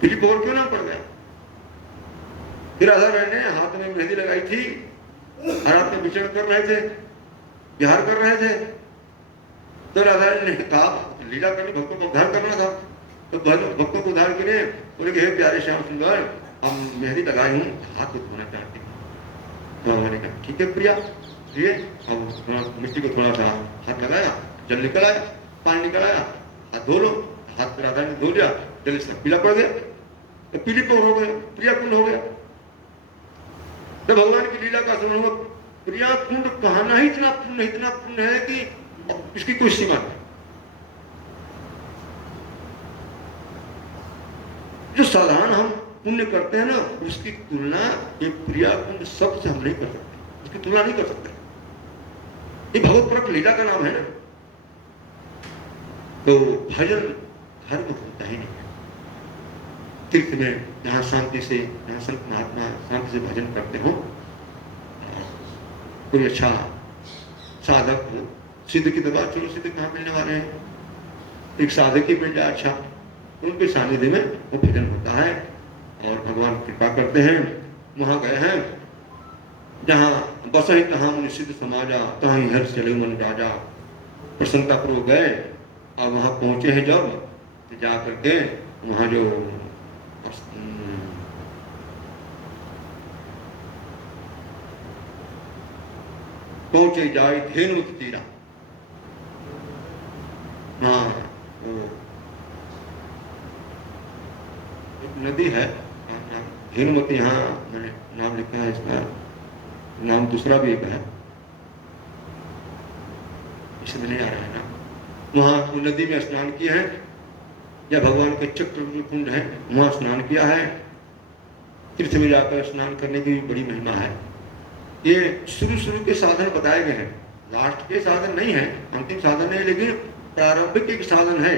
पीली पोखर क्यों ना पड़ गया? फिर राधा रानी ने हाथ में मेहंदी लगाई थी, रात में विचरण कर रहे थे, विहार कर रहे थे। तो राधा रानी ने कहा लीला करनी, भक्तों को उद्धार करना था। तो भक्तों को उद्धार करे, बोले कि हे प्यारे श्याम सुंदर, हम मेहंदी लगाई हूँ, हाथ को धोना चाहती हूँ। तो उन्होंने कहा ठीक है प्रिया, ये अब मिट्टी को थोड़ा सा हाथ लगाया, जल निकल आया, पानी निकल आया, हाथ धो लो। हाथ राधा ने धो लिया, जल इसका पीला पड़ गया, तो पीली पोखर हो गया, प्रिया कुंड हो गया। तो भगवान की लीला का स्मरण हुआ। प्रिया कुंड कहना ही इतना पुण्य है कि इसकी कोई सीमा नहीं। जो साधारण हम पुण्य करते हैं ना, उसकी तुलना ये प्रिया कुंड सबसे हम नहीं कर सकते, उसकी तुलना नहीं कर सकते। ये भगवत परक लीला का नाम है ना। तो भजन धर्म होता ही नहीं है। तीर्थ में जहाँ शांति से, जहाँ संत महात्मा शांति से भजन करते हो, कोई अच्छा साधक हो, सिद्ध की दबा, चलो सिद्ध कहाँ मिलने वाले हैं, एक साधक ही मिल जाए अच्छा, उनके सानिध्य में वो भजन होता है और भगवान कृपा करते हैं। वहां गए हैं जहाँ बस ही तहाँ मुनि सिद्ध समाजा, तहाँ ही हर्ष चले मन राजा। प्रसन्नता पूर्वक गए और वहां पहुंचे हैं जब, तो जा करके वहां जो पहुंचे जाए धेनुमति तीरा। हाँ, एक नदी है धेनुमति, यहाँ मैंने नाम लिखा है, इसका नाम दूसरा भी एक है, इसमें नहीं आ रहा है ना। वहां नदी में स्नान किए हैं, या भगवान के चक्र कुंड है, वहां स्नान किया है। तीर्थ में जाकर स्नान करने की बड़ी महिमा है। ये शुरू के साधन बताए गए हैं, लास्ट के साधन नहीं है, अंतिम साधन है, लेकिन प्रारंभिक एक साधन है।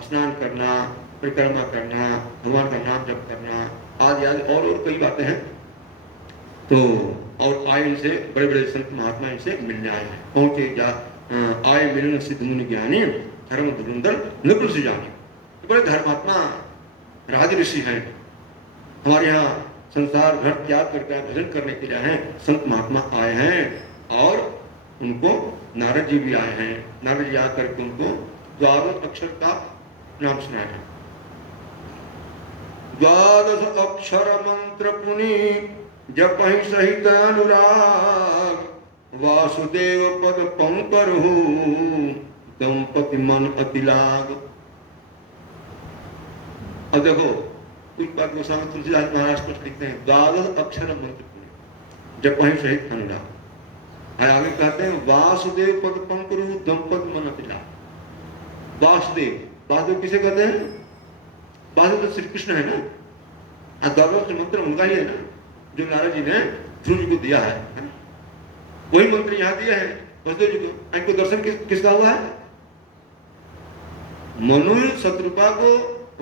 स्नान करना, परिक्रमा करना, भगवान का नाम जप करना, आदि आदि और कई बातें हैं। तो और आए इनसे बड़े बड़े संत महात्मा इनसे मिलने आए हैं। पहुंचे जा आए मिलन सिद्ध मुनि ज्ञानी, धर्म धुरंधर निपुण से जाने। तो बड़े धर्मात्मा राज ऋषि हैं, हमारे यहाँ संसार घर त्याग करके भजन करने के लिए हैं, संत महात्मा आए हैं। और उनको नारद जी भी आए हैं। नारद जी आकर के उनको 12 अक्षर का नाम सुनाया है। 12 अक्षर मंत्र पुनि जपहि सहित अनुराग, वासुदेव पद पंकरहु दंपति मन अति लाग। अब देखो तुलसीदास गोस्वामी तुलसीदास महाराज को लिखते हैं 12 अक्षर मंत्र पुनि जपहि सहित अनुराग। आगे कहते हैं वासुदेव पद पंकरहु दंपति मन अति लाग। वासुदेव किसे कहते हैं? वासुदेव तो श्री कृष्ण है ना। 12 मंत्र उनका ही है ना, जो नारद जी ने ध्रुव जी को दिया है। वही मंत्र यहाँ दिए हैं वसुदेव जी को। इनको दर्शन किसका हुआ है? मनु शत्रुपा को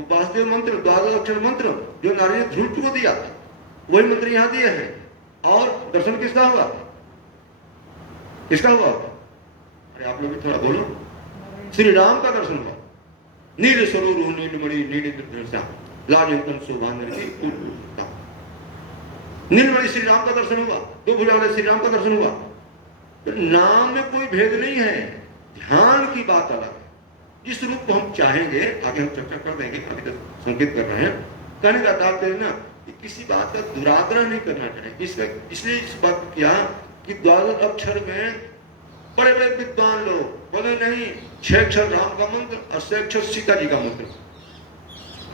वासुदेव मंत्र 12 अक्षर मंत्र जो नारद जी ध्रुव जी को दिया, वही मंत्र यहाँ दिए हैं। और दर्शन किसका हुआ? किसका हुआ? अरे आप लोग भी थोड़ा बोलो। श्री राम का दर्शन हुआ। नील सरोवर नीलमणि नील दृढ़ता लाजंतन शोभान की पूर्णता। नीलमणि श्री राम का दर्शन हुआ, दो भुजा वाले श्री राम का दर्शन हुआ। तो नाम में कोई भेद नहीं है, ध्यान की बात अलग है। जिस रूप को हम चाहेंगे, आगे हम चर्चा कर देंगे, अभी तक संकेत कर रहे हैं। कहने का तात्पर्य ना कि किसी बात का दुराग्रह नहीं करना चाहिए। इसलिए इस बात को किया कि द्वादश अक्षर में बड़े बड़े विद्वान लोग बोले नहीं, 6 अक्षर राम का मंत्र और 6 अक्षर सीता जी का मंत्र।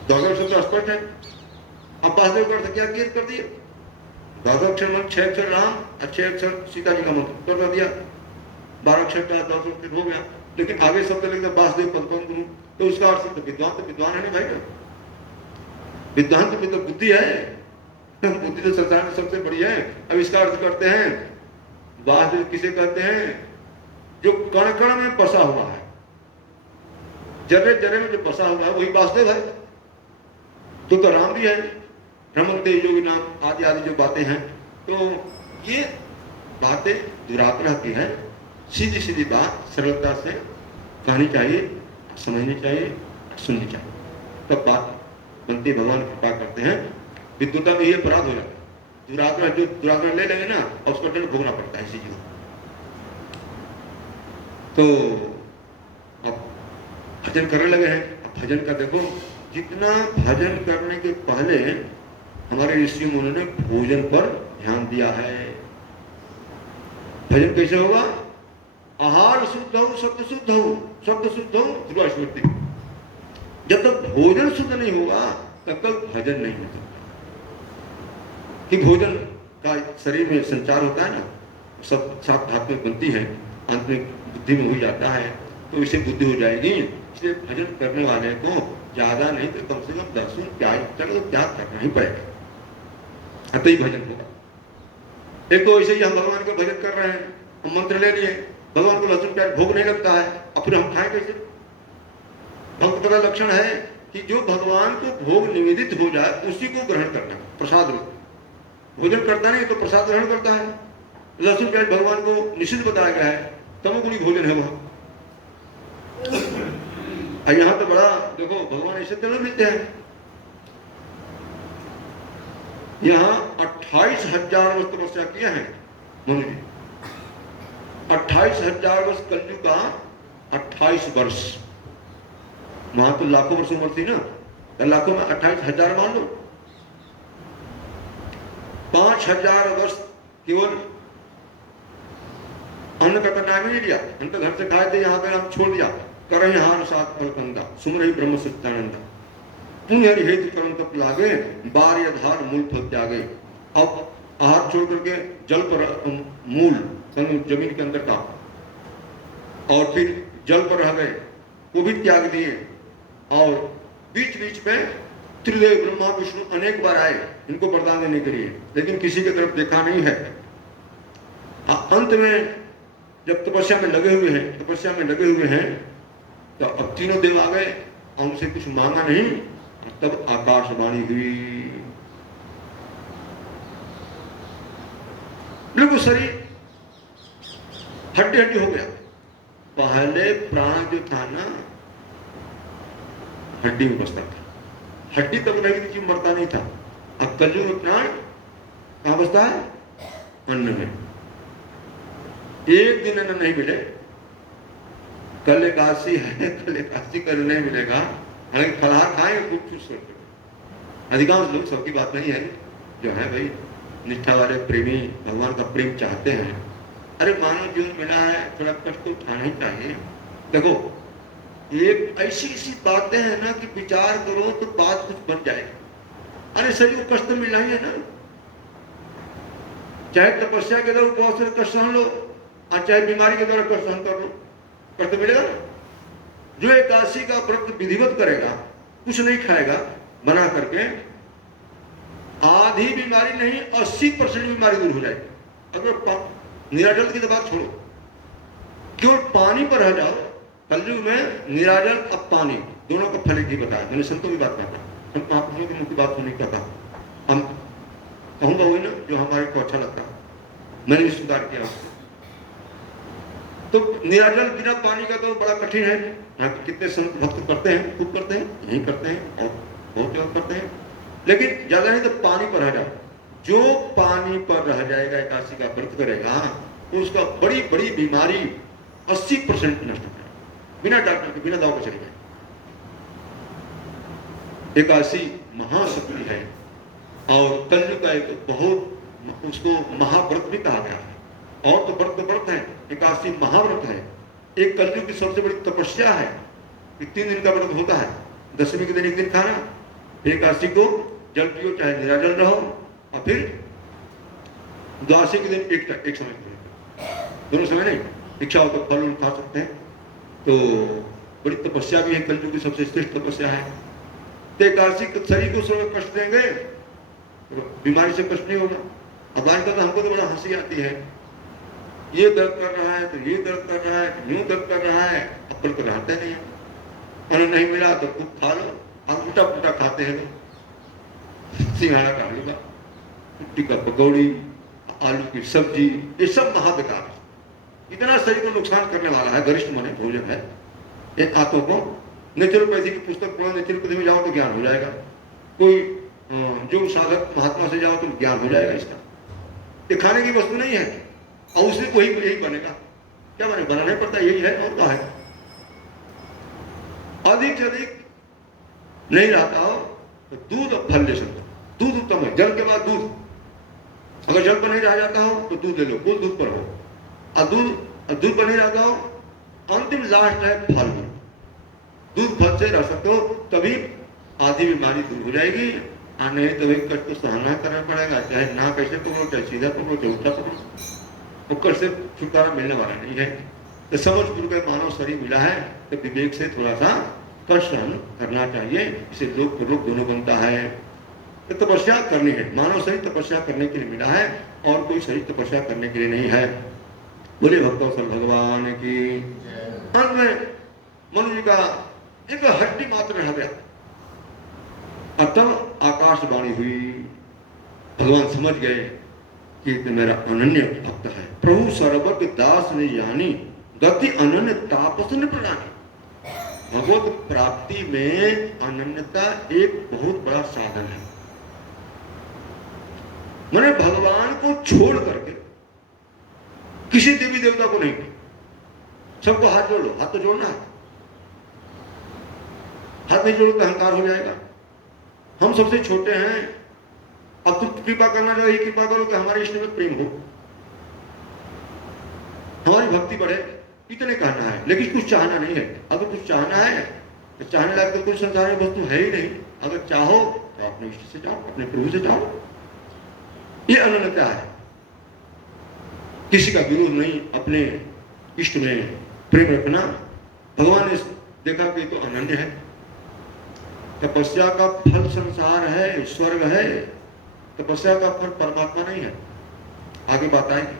द्वादश अक्षर तो स्पष्ट है। अब वासुदेव का अर्थ क्या कर दिया? द्वादश अक्षर मंत्र 6 अक्षर राम और 6 अक्षर सीता जी का मंत्र कर दिया। 12 अक्षर का 10 अक्षर हो गया। लेकिन आगे शब्द लिखता वासुदेव पदपम गुरु, तो उसका अर्थ तो विद्वान है नहीं भाई। विद्वान तो बुद्धि है, बुद्धि तो संसार में सबसे बड़ी है। अब इसका अर्थ करते हैं वासुदेव किसे कहते हैं? जो कण कण में बसा हुआ है, जरे जरे में जो बसा हुआ है वही वासुदेव है। तो राम भी है, रमन तेज योगी नाम आदि आदि जो बातें हैं। तो ये बातें दुराग्रह की है। सीधी सीधी बात सरलता से कहनी चाहिए, समझनी चाहिए, सुननी चाहिए, तब बात बनती। भगवान कृपा करते हैं। विद्वता में ये अपराध हो जाता है। दुराग्रह जो दुराग्रह ले लेंगे ना, और उसको दंड भोगना पड़ता है इसी जीवन। तो अब भजन करने लगे हैं। अब भजन का देखो, जितना भजन करने के पहले हमारे ऋषि मुनियों ने भोजन पर ध्यान दिया है। भजन कैसे होगा? आहार शुद्ध हो, शब्द शुद्ध हो, शब्द शुद्ध हो, ध्रुव स्मृति। जब तक भोजन शुद्ध नहीं होगा तब तक भजन नहीं हो सकता। कि भोजन का शरीर में संचार होता है ना, सब सात धातुएं बनती है, अंत में बुद्धि में हो जाता है, तो इसे बुद्धि हो जाएगी। इसलिए भजन करने वाले को ज्यादा नहीं तो कम से कम 10 त्याग करना ही पड़ेगा, तभी भजन होगा। एक तो ऐसे ही हम भगवान का भजन कर रहे हैं, हम मंत्र ले लिए, भगवान को लहसुन प्याज भोग नहीं लगता है, अब फिर हम खाएं कैसे? भक्त का लक्षण है कि जो भगवान को भोग निवेदित हो जाए उसी को ग्रहण करना, प्रसाद रूप। भोजन करता नहीं तो प्रसाद ग्रहण करता है। लहसुन प्याज भगवान को निषिद्ध बताया गया है, तमोगुणी भोजन है वह। यहाँ तो बड़ा देखो, भगवान ऐसे तो मिलते हैं। यहाँ 28,000 वर्ष तपस्या किए हैं मनु जी। 28,000 वर्ष कलयुग का 28 वर्ष। वहां तो लाखों वर्ष उम्र थी ना, लाखों में 28,000 मान लो। 5,000 वर्ष केवल अन्न का नाम ही नहीं लिया, हम तो घर से खाए थे, यहाँ पे हम छोड़ दिया। करहि हार सात फल कंदा, सुमरहि ब्रह्म सत्यानंदा, पुण्य हेतु कर्म तप लागे, बार आधार मूल फल त्यागे। अब आहार छोड़ करके जल पर मूल जमीन के अंदर का, और फिर जल पर रह गए, वो भी त्याग दिए। और बीच बीच में त्रिदेव ब्रह्मा विष्णु अनेक बार आए इनको वरदान देने के लिए, लेकिन किसी की तरफ देखा नहीं है। अंत में जब तपस्या में लगे हुए हैं, तो अब तीनों देव आ गए और उनसे कुछ मांगा नहीं, तब आकाशवाणी हुई। बिल्कुल शरीर हड्डी हड्डी हो गया। पहले प्राण जो था ना, हड्डी में बसता था, हड्डी तब नहीं थी, मरता नहीं था। अब कलयुग में प्राण कहां बसता है? अन्न में। एक दिन अन्न नहीं मिले, कल एकादशी है, कल एकादशी कल नहीं मिलेगा, हालांकि फलाहार खाएंगे खूब खुश होकर। अधिकांश लोग, सबकी बात नहीं है, जो है भाई निष्ठा वाले प्रेमी भगवान का प्रेम चाहते हैं। अरे मानव जीवन मिला है, थोड़ा कष्ट तो उठाना ही चाहिए। देखो एक ऐसी बातें हैं ना कि विचार करो तो बात कुछ बन जाएगी। अरे शरीर को कष्ट मिलना ही है ना, चाहे तपस्या के दौरान बहुत सारे कष्ट सहन लो, और चाहे बीमारी के दौरान कष्ट सहन कर लो, कष्ट मिलेगा ना। जो एकादशी का व्रत विधिवत करेगा, कुछ नहीं खाएगा बना करके, आधी बीमारी नहीं 80% बीमारी दूर हो जाएगी। अगर निराजल की तो बात छोड़ो, केवल पानी पर रह जाओ। कलयुग में निराजल अब पानी दोनों का फल की बताया, मैंने संतों की बात करता, हम महापुरुषों की मुख्य बात नहीं करता। हम कहूंगा वही ना जो हमारे को अच्छा लगता, मैंने भी सुधार किया उसको। तो निराजल बिना पानी का तो बड़ा कठिन है। यहाँ कितने संत भक्त करते हैं, खूब करते हैं, यही करते हैं और बहुत जगह करते हैं, लेकिन ज्यादा नहीं तो पानी पर रह जाओ। जो पानी पर रह जाएगा, एकादशी का व्रत करेगा, तो उसका बड़ी बड़ी बीमारी 80% नष्ट हो जाएगी, बिना डॉक्टर के, बिना दवा के चली जाएगी। एकादशी महाशक्ति है और कलयुग का एक बहुत, उसको महाव्रत भी कहा गया है। और तो व्रत है, एकादशी महाव्रत है। एक कलयुग की सबसे बड़ी तपस्या है कि 3 दिन का व्रत होता है। दशमी के दिन एक दिन खाना, एकादशी को जल पियो चाहे निराजल रहो, और फिर द्वादशी के दिन एक समय, दोनों समय नहीं, इच्छा हो तो फल खा सकते हैं। तो बड़ी तपस्या भी है, कलयुग की सबसे श्रेष्ठ तपस्या है। तो एकादशी शरीर को समय कष्ट देंगे तो बीमारी से कष्ट नहीं होगा। अब आज तक हमको तो बड़ा हंसी आती है, ये दर्द कर रहा है तो ये दर्द कर रहा है, यूं दर्द कर रहा है, अपन तो रहते नहीं है, और नहीं मिला तो खूब खा लो। हम उल्टा पुल्टा खाते हैं लोग, सिंघाड़ा का हलवा, मिट्टी का पकौड़ी, आलू की सब्जी, ये सब महाबेकार है। इतना शरीर को नुकसान करने वाला है, गरिष्ठ माने भोजन है। ये आंतों को नेचुरोपैथी की पुस्तक पढ़ो, नेचुरोपैथी में जाओ तो ज्ञान हो जाएगा। कोई जो साधक महात्मा से जाओ तो ज्ञान हो जाएगा इसका। ये खाने की वस्तु नहीं है, और उससे कोई यही बनेगा, क्या बने, बनाना पड़ता है, यही है और क्या है। अधिक से अधिक नहीं रहता हो तो दूध और फल ले सकते। दूध उत्तम है, जल के बाद दूध। अगर जल पर नहीं रह जाता हो तो दूध ले लो, कुल दूध पर हो। और दूध पर नहीं रहता हो, अंतिम लास्ट है फल। दूध फल से रह सकते हो, तभी आधी बीमारी दूर हो जाएगी। और नहीं तो भाई कष्ट तो सहना करना पड़ेगा, चाहे ना कैसे पकड़ो, चाहे सीधा पकड़ो, चाहे उल्टा पकड़ो, और कष्ट से छुटकारा मिलने वाला नहीं है। तो समझ गुरु के मानव शरीर मिला है तो विवेक से थोड़ा सा कष्ट सहन करना चाहिए। इसे लोक प्रलोक दोनों बनता है। तो तपस्या करनी है, मानव शरीर तपस्या करने के लिए मिला है, और कोई शरीर तपस्या करने के लिए नहीं है। बोले भक्तवत्सल भगवान की। अंत में मनु जी का एक हड्डी मात्र रह गया, तब आकाशवाणी हुई। भगवान समझ गए कि मेरा अनन्य भक्त है। प्रभु सर्वज्ञ दास ने जानी, गति अनन्य तापस ने प्रदानी। भगवत प्राप्ति में अनन्यता एक बहुत बड़ा साधन है। मैंने भगवान को छोड़ करके किसी देवी देवता को नहीं, सबको हाथ जोड़ लो। हाथ तो जोड़ना है, हाथ नहीं जोड़ो तो अहंकार हो जाएगा। हम सबसे छोटे हैं, अब तुम कृपा करना चाहिए, कृपा करो कि हमारे इष्ट में प्रेम हो, हमारी भक्ति बढ़े, इतने कहना है। लेकिन कुछ चाहना नहीं है। अगर कुछ चाहना है तो चाहने लायक तो कोई संसार में वस्तु है ही नहीं। अगर चाहो तो अपने इष्ट से चाहो, अपने प्रभु से चाहो। ये अनन्यता है, किसी का विरोध नहीं, अपने इष्ट में प्रेम रखना। भगवान ने देखा कि तो अनन्य है। तपस्या का फल संसार है, स्वर्ग है, तपस्या का फल परमात्मा नहीं है। आगे बात आएगी।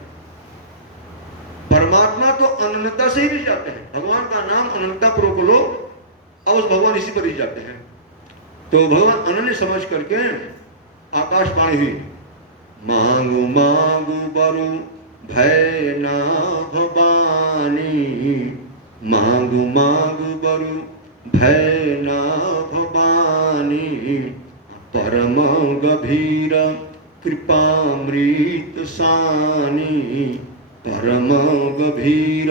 परमात्मा तो अनन्यता से ही रिझ जाते हैं। भगवान का नाम अनन्यता पूर्वक लो, अब उस भगवान इसी पर रिझ जाते हैं। तो भगवान अनन्य समझ करके आकाशवाणी हुई, मांगू मांगू बरु भय ना भवानी, मांगू मांगू बरु भय ना भवानी, परम गभीर कृपामृत सानी, परम गभीर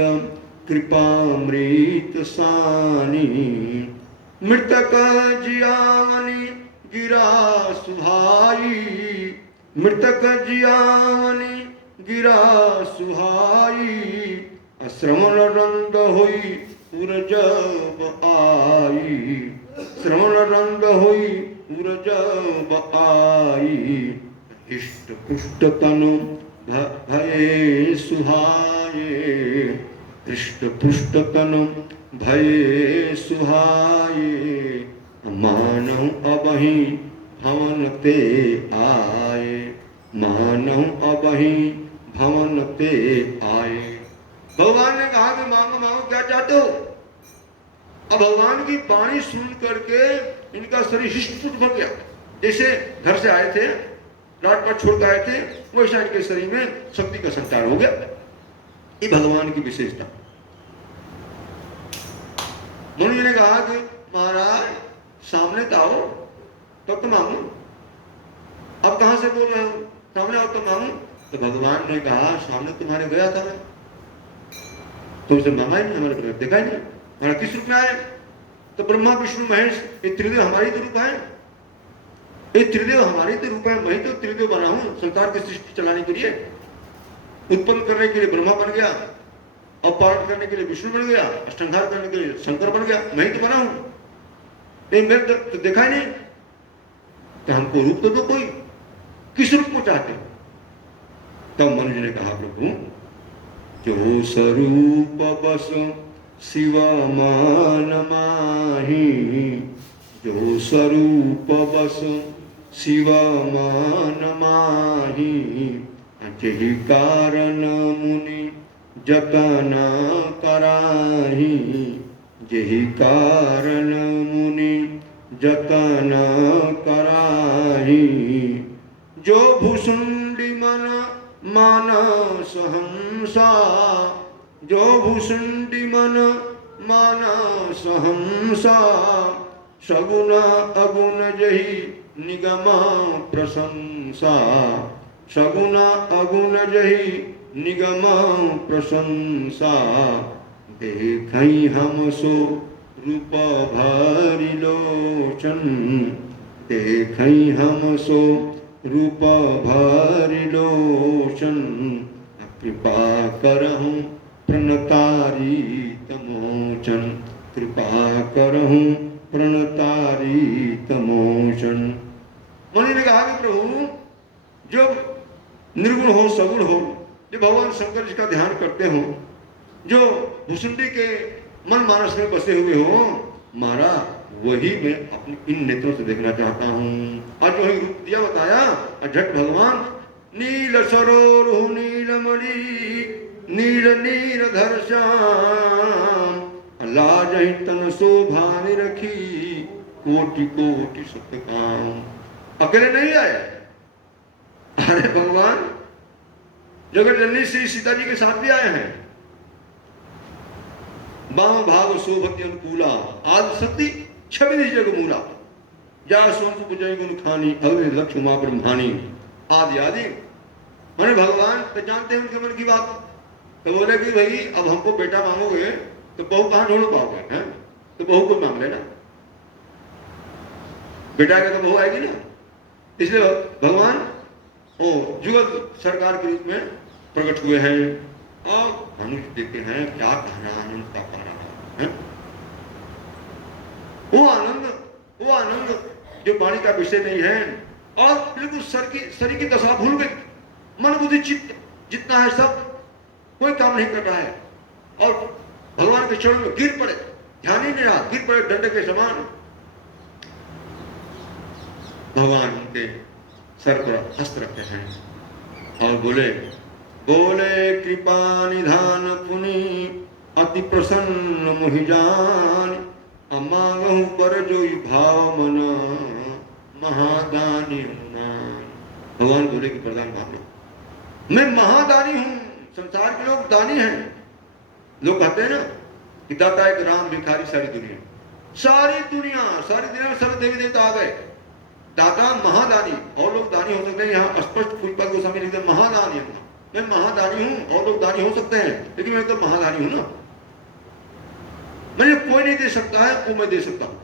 कृपामृत सानी। मृतक जियावनी गिरा सुहाई, मृतक जियावनी गिरा सुहाई, श्रवण रंग हुई उरजब आई, श्रवण रंग हुई उरजब आई, इष्ट पुष्ट तनु भये सुहाये, इष्ट पुष्ट तनु भये सुहाये, मानहु अबहि भवन ते आए, मानहु अबहि भवन ते आए। भगवान ने कहा कि मांगो मांगो, क्या चाहते हो। अब भगवान की वाणी सुन करके इनका शरीर हिष्ट-पुष्ट भर गया। जैसे घर से आए थे, राजपाट छोड़ कर आए थे, वैसा इनके शरीर में शक्ति का संचार हो गया। ये भगवान की विशेषता। मनु जी ने कहा कि महाराज सामने तो आओ तब तो मांगू, अब कहां से बोल रहे हो, सामने आओ तो मांगू। तो भगवान ने कहा सामने तुम्हारे गया था मैं, तुमसे मांगा ही नहीं, हमारे प्रकट देखा ही नहीं, हमारा किस रूप में आए। तो ब्रह्मा विष्णु महेश ये त्रिदेव हमारी तो रूप है, ये त्रिदेव हमारी तो रूप है, मैं तो त्रिदेव बना हूं संसार की सृष्टि चलाने के लिए, उत्पन्न करने के लिए ब्रह्मा बन गया, अपहरण करने के लिए विष्णु बन गया, अष्टंगार करने के लिए शंकर बन गया, मैं ही तो बना हूं, नहीं मेरे तो देखा ही नहीं। तो हमको रूप तो दो कोई, किस रूप को चाहते हो। तब मनुष्य ने कहा प्रभु जो स्वरूप बस शिव मान माही, जो स्वरूप बस शिव मान माही, जहि कारण मुनि जतन कराही, जहि कारण मुनि जतन कराही। जो भूषुंडी मन मानस हंसा, जो भूषुंडी मन मानस हंसा, सगुण अगुण जहि निगम प्रशंसा, सगुण अगुण जहि निगम प्रशंसा। देखई हम सो रूप भरि लोचन, देखई हम सो रूप भरि लोचन, कृपा करहु प्रणतारी तमोचन, कृपा करहु प्रणतारी तमोचन। मनु ने कहा कि प्रभु जो निर्गुण हो सगुण हो, जो भगवान शंकर जी का ध्यान करते हो, जो भुसुंडी के मन मानस में बसे हुए हो, मारा वही मैं अपने इन नेत्रों से देखना चाहता हूँ। और जो रूप दिया बताया, झट भगवान नील सरोरुह नीलमणि, नील नीरधर श्याम, लाज तन शोभा रखी, कोटि कोटि सत्य काम। अकेले नहीं आए, अरे भगवान जगत जननी श्री सीता जी के साथ भी आए हैं। बाम भाग शोभति अनुकूला, आदि शक्ति छवि जग मूला, जा सोन सुजय गुण खानी, अग्नि लक्ष्य उमा ब्रह्मानी, आदि आदि। मैंने भगवान तो जानते हैं उनके मन की बात। तो बोले कि भाई अब हमको बेटा मांगोगे तो बहू कहां ढूंढ पाओगे, हैं? तो बहू को मांग लेना, बेटा का तो बहू आएगी ना। इसलिए भगवान जुगल सरकार के रूप में प्रकट हुए हैं और मनुष्य देखते हैं क्या कहना आनंद का पा रहा है। वो आनंद जो वाणी का विषय नहीं है, और बिल्कुल शरीर की दशा भूल गई, मन बुद्धि चित्त जितना है सब कोई काम नहीं कर रहा है, और भगवान के चरणों में गिर पड़े, ध्यान ही नहीं रहा, गिर पड़े डंडे के समान। भगवान उनके सर पर हस्त रखते हैं और बोले कृपा निधान पुनि, अति प्रसन्न मोहि जान, अमांगहु पर जो भाव मन, महादानी हनुमान। भगवान बोले कि प्रदान मांग लो, मैं महादानी हूं। संसार के लोग दानी हैं, लोग कहते हैं ना कि दाता एक राम भिखारी सारी दुनिया, सारी दुनिया सब देवी देवता आ गए, दाता महादानी। और लोग दानी हो सकते हैं, यहाँ स्पष्ट पुष्पक गोस्वामी लिखते हैं महादानी हूं, मैं महादानी हूं। और लोग दानी हो सकते हैं, लेकिन मैं तो महादानी हूं ना, मुझे कोई नहीं दे सकता है, वो मैं दे सकता हूं।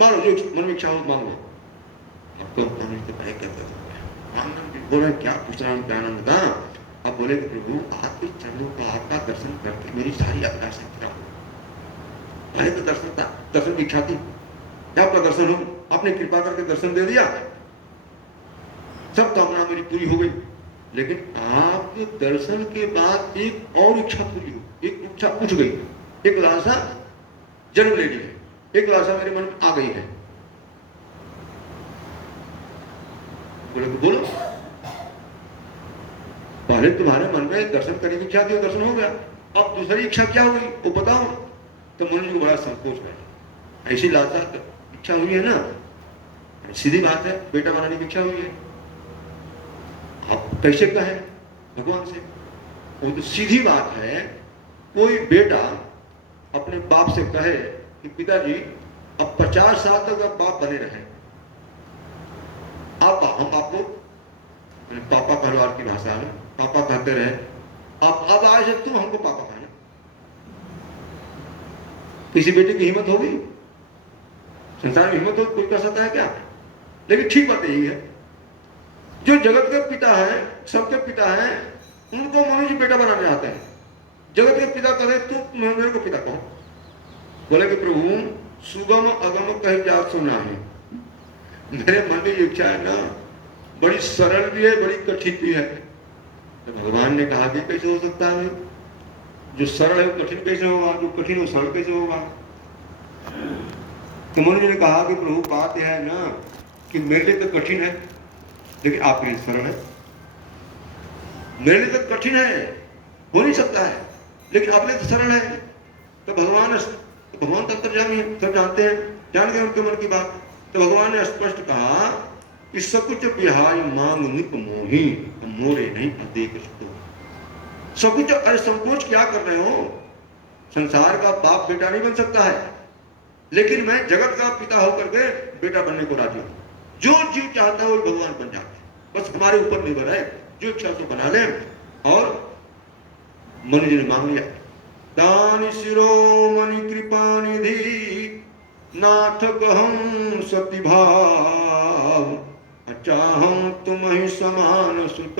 मानो जो मन में इच्छा हो मांग लो। अब तो बोले क्या पूछ रहा हूँ आनंद का। अब बोले कि प्रभु आपके चरणों का आपका दर्शन करके मेरी सारी अभिलाषा पूरा हो। पहले तो दर्शन की इच्छा थी, क्या आपका दर्शन हो, आपने कृपा करके दर्शन दे दिया, सब कामना मेरी पूरी हो गई। लेकिन आपके दर्शन के बाद एक और इच्छा पूरी हो, एक इच्छा पूछ गई, एक लालसा जन्म ले ली है, एक लालसा मेरे मन में आ गई है। बोले तो बोलो, पहले तुम्हारे मन में दर्शन करने की इच्छा थी, दर्शन हो गया, अब दूसरी इच्छा क्या हुई वो बताओ। तो मनुष्य को बड़ा संकोच है, ऐसी लालसा इच्छा हुई है ना, सीधी बात है, बेटा बनाने की इच्छा हुई है, आप कैसे कहें भगवान से, वो तो सीधी बात है। कोई बेटा अपने बाप से कहे कि पिताजी अब 50 साल तक आप बाप बने रहे, आप हम आपको पापा परिवार की भाषा में पापा कहते रहे, अब आज तुम हमको पापा कहना। किसी बेटे की हिम्मत होगी? संसार में हिम्मत हो कोई कर सकता है क्या? लेकिन ठीक बात यही है, जो जगत के पिता है, सबके पिता है, उनको मनुष्य बेटा बनाने आते हैं। जगत के पिता करे तो मेरे को पिता कहो। बोले कि प्रभु सुगम अगम कहीं जात सुना है, मेरे मन में इच्छा है ना, बड़ी सरल भी है, बड़ी कठिन भी है। तो भगवान ने कहा कि कैसे हो सकता है? जो सरल है वो कठिन कैसे होगा, जो कठिन हो सरल कैसे होगा? तो मनुष्य ने कहा कि प्रभु बात यह है ना कि मेरे लिए तो कठिन है लेकिन आपके लिए सरल है। मेरे लिए तो कठिन है, हो नहीं सकता है, लेकिन अपने तो सरल है। तो भगवान तो अंतर्यामी है, सब जानते हैं, जान गए उनके मन की बात। तो भगवान ने स्पष्ट कहा कि सकुच बिहारी मांग निप मोही मोरे नहीं अदेक सकुच। अरे संकोच क्या कर रहे हो? संसार का बाप बेटा नहीं बन सकता है, लेकिन मैं जगत का पिता होकर के बेटा बनने को राजी हूं। जो जीव चाहता है वो भगवान बन जाता है, बस हमारे ऊपर निर्भर है, जो इच्छा तो बना ले। और मनुष्य ने मांग लिया, दान शिरोमणि कृपा निधि नाथ गहम सती भाव चाहम तुम ही समान सुत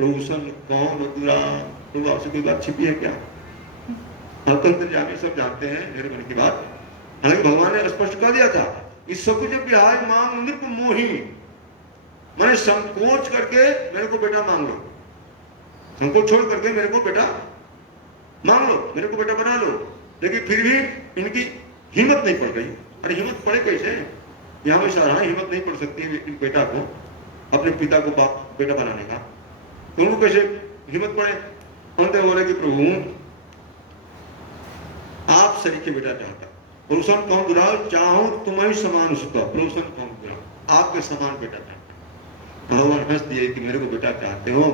रोशन कौन बुरा। तो आपसे कोई बात छिपी है क्या? अंतर्यामी सब जानते हैं मेरे मन की बात। हालांकि भगवान ने स्पष्ट कर दिया था, इस सब कुछ बिहार मांग नृप मोही, मैंने संकोच करके मेरे को बेटा मांग लो, संकोच छोड़ करके मेरे को बेटा मांग लो, मेरे को बेटा बना लो। लेकिन फिर भी इनकी हिम्मत नहीं पड़ रही। अरे हिम्मत पड़े कैसे? यहाँ में सारा हिम्मत नहीं पड़ सकती है बेटा को, अपने पिता को बाप बेटा बनाने का, तो उनको कैसे हिम्मत पड़े? अंत बोले कि प्रभु आप सरीखे बेटा चाहता, पुरुषन कौन बुरा, चाहो तुम्हें समान सुता, पुरुषन कौन बुरा, आपके समान बेटा चाहता। भगवान हंस दिए कि मेरे को बेटा चाहते हो,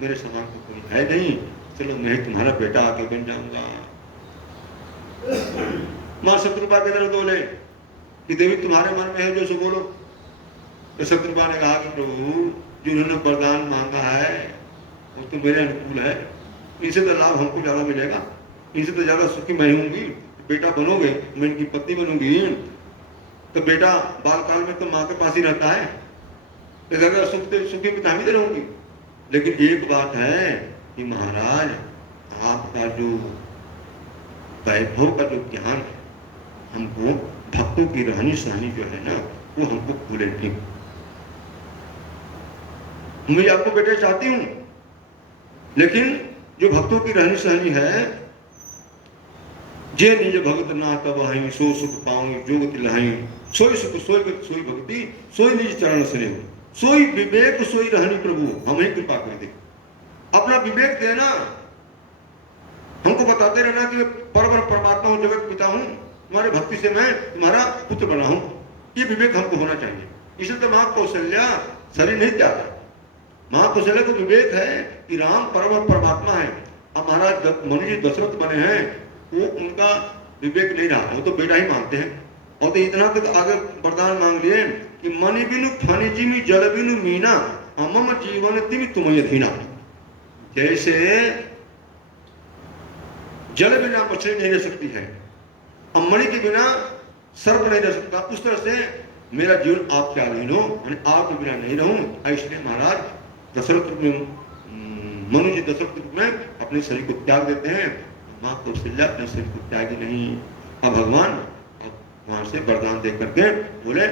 मेरे समान तो कोई है नहीं, चलो मैं तुम्हारा बेटा आके बन जाऊंगा। मां शत्रुपा के तरफ बोले कि देवी तुम्हारे मन में है जो सो बोलो। तो शत्रुपा ने कहा कि प्रभु जिन्होंने वरदान मांगा है वो तो मेरे अनुकूल है, इनसे तो लाभ हमको ज्यादा मिलेगा, इनसे तो ज्यादा सुखी मैं होंगी। बेटा बनोगे, मैं इनकी पत्नी बनूंगी, तो बेटा बाल काल में तो माँ के पास ही रहता है, तो सुखी पिता भी रहूंगी। लेकिन एक बात है कि महाराज आपका जो वैभव का जो ज्ञान है, हमको भक्तों की रहनी सहनी जो है ना वो हमको भूले नहीं। मैं आपको बेटे चाहती हूं, लेकिन जो भक्तों की रहनी सहनी है, जे निज भगत ना तब हई सो सुख पाऊं जोगत लहाई, सोई सुख सोई भक्ति सोई निज चरण स्नेह, सोई विवेक सोई रहनी प्रभु हमें कृपा कर दे। अपना विवेक देना, हमको बताते रहना कि परम परमात्मा हूं, जगत पिता हूं, तुम्हारी भक्ति से मैं तुम्हारा पुत्र बना हूं, ये विवेक हमको होना चाहिए। इसलिए तो मां कौशल्या शरीर नहीं त्यागा। मां कौशल्या को विवेक है कि राम परम परमात्मा है। अब महाराज मनुष्य दशरथ बने हैं, वो उनका विवेक नहीं रहा, वो तो बेटा ही मानते हैं। और तो इतना तक आगे वरदान मांग लिए कि मणि बिनु फनि जिमि जल बिनु मीना मम जीवन तिमि तुम्हें धीना। जैसे जल बिना मछली नहीं रह सकती है, मणि के बिना सर्प नहीं रह सकता, उस तरह से मेरा जीवन आपके अधीन हो, आपके बिना नहीं रहूं। इसलिए महाराज दशरथ में मनुष्य दशरथ रूप में अपने शरीर को त्याग देते हैं, मां कौशल्या अपने शरीर को त्यागी नहीं। अब भगवान वहां से वरदान दे करके बोले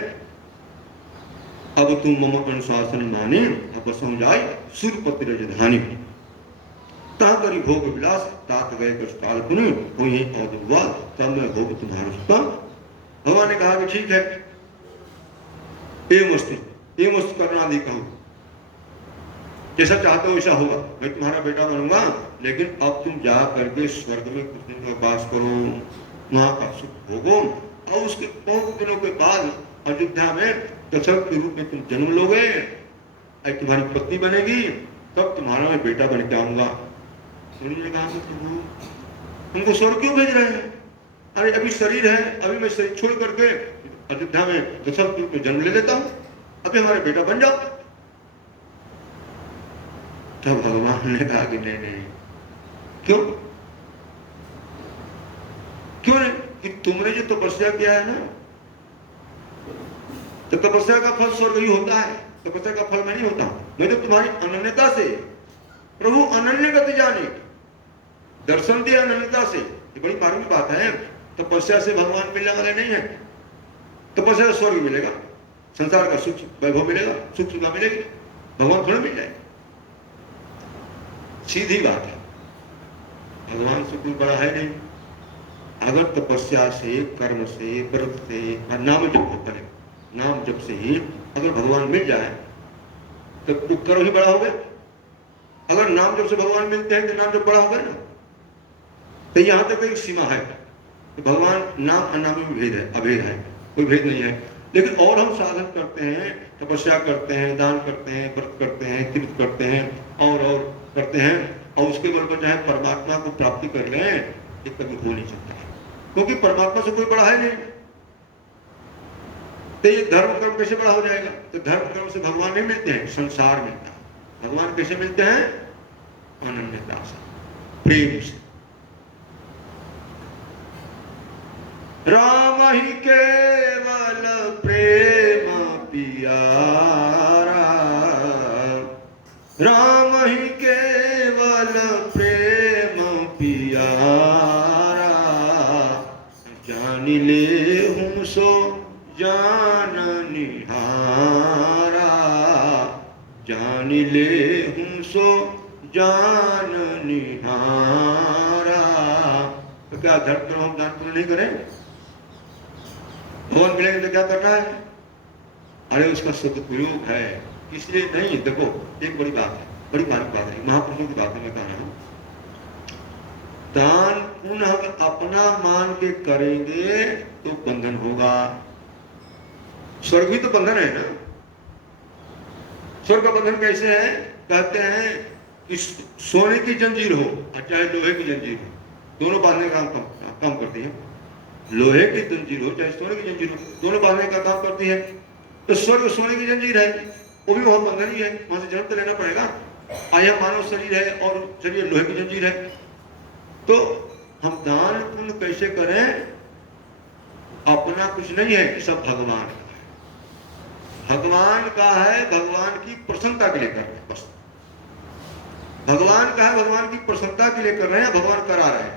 अब तुम मम अनुशासन मानी, अब समझाई सूर्यपति रजधानी, ता करी भोग विलास तात गए काल पुनि वही औदुआ, तब मैं भोग तुम्हारा सुता। भगवान ने कहा कि ठीक है, ये मस्त करना दी कहूं, जैसा चाहते हो वैसा होगा, मैं तुम्हारा बेटा बनूंगा। लेकिन अब तुम जा करके स्वर्ग में कुछ दिन का वास करो, वहां का सुख भोगो, और उसके बहुत दिनों के बाद अयोध्या में दशरथ के रूप में तुम जन्म लोगे, तुम्हारी पत्नी बनेगी, तब तुम्हारा मैं बेटा बन के आऊंगा। हमको स्वर्ग क्यों भेज रहे हैं? अरे अभी शरीर है, अभी मैं शरीर छोड़ करके अयोध्या में दशरथ में जन्म ले लेता हूं, अभी हमारे बेटा बन जाओ। तब भगवान ने कहा कि नहीं नहीं, क्यों क्यों नहीं, कि तुमने जो तपस्या किया है ना, तो तपस्या का फल स्वर्ग ही होता है, तपस्या का फल मैं नहीं होता। मैं तो तुम्हारी अनन्यता से, प्रभु अनन्य गति जाने, दर्शन दिया अनन्यता से। ये बड़ी मालूम की बात है। तपस्या से भगवान मिलने वाले नहीं है। तपस्या से स्वर्ग मिलेगा, संसार का सुख वैभव मिलेगा, सुख सुविधा मिलेगी, भगवान थोड़ा मिल जाएगा। सीधी बात है, भगवान से कोई बड़ा है नहीं। अगर तपस्या से, कर्म से, व्रत से, नाम जप करें, नाम जप से ही अगर भगवान मिल जाए तो कर्म ही बड़ा हो गया। अगर नाम जप से भगवान मिलते हैं तो नाम जप बड़ा हो गया ना। तो यहां तक एक सीमा है, तो भगवान नाम अनाम में भेद है, अभेद है, कोई भेद नहीं है। लेकिन और हम साधन करते हैं, तपस्या करते हैं, दान करते हैं, व्रत करते हैं, तीर्थ करते हैं, और करते हैं, और उसके बल पर चाहे परमात्मा को प्राप्ति कर लें, ये कभी हो नहीं सकता, क्योंकि परमात्मा से कोई बड़ा है नहीं। तो ये धर्म कर्म कैसे बड़ा हो जाएगा? तो धर्म कर्म से भगवान नहीं मिलते हैं, संसार मिलता है। भगवान कैसे मिलते हैं? अनन्यता से, प्रेम से। राम ही केवल प्रेम पियारा, राम ही केवल प्रेम पियारा, जान ले हूं सो जान निहारा, जान ले हूं सो जान निहारा। तो क्या धर्म करो, हम दान पुण्य नहीं करें? भगवान मिलेंगे तो क्या करना है? अरे उसका सदुपयोग है, इसलिए नहीं। देखो एक बड़ी बात है, बड़ी मानक बात है, महापुरुषों की बात है, मैं कह रहा हूं, दान पुण्य हम अपना मान के करेंगे तो बंधन होगा। स्वर्ग भी तो बंधन है ना। स्वर्ग का बंधन कैसे है? कहते हैं कि सोने की जंजीर हो और चाहे लोहे की जंजीर हो, दोनों बांधने का काम करती है। लोहे की जंजीर हो चाहे सोने की जंजीर हो, दोनों बांधने का काम करती है। तो स्वर्ग सोने की जंजीर है, वो भी बहुत बंधन ही है, वहां से जन्म तो लेना पड़ेगा। आया मानव शरीर है और शरीर लोहे की जंजीर है। तो हम दान पुण्य कैसे करें? अपना कुछ नहीं है, सब भगवान का है। भगवान का है, भगवान की प्रसन्नता के लिए कर रहे हैं बस। भगवान का है, भगवान की प्रसन्नता के लिए कर रहे हैं, भगवान करा रहे हैं।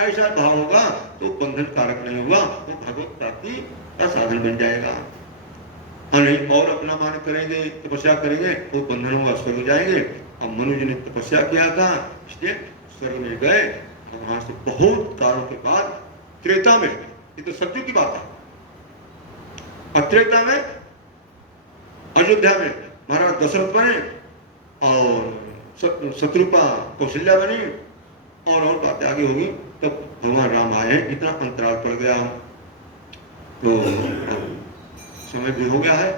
ऐसा भाव होगा तो बंधन कारक नहीं होगा, तो भगवत प्राप्ति का साधन बन जाएगा। नहीं और अपना मान करेंगे, तपस्या करेंगे तो बंधन होगा, स्वर्ग जाएंगे। अब मनुज ने तपस्या किया था, इसलिए स्वर्ग में गए। वहां से बहुत कालों के बाद त्रेता में, ये तो सत्युग की बात है, और त्रेता में अयोध्या में महाराज दशरथ बने और शत्रुपा कौशल्या बनी, और बातें आगे होगी। तब भगवान राम आए हैं, इतना अंतराल पड़ गया तो समय भी हो गया है।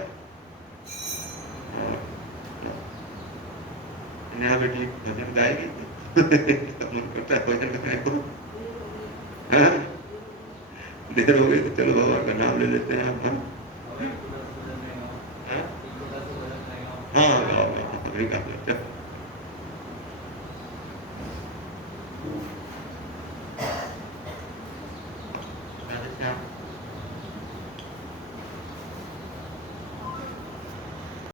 नया बेटी भजन गाएगी मन करता है भजन गाए को। देर हो गई तो चलो भगवान का नाम ले लेते हैं आप। हाँ गाओ अभी गा लेते हैं।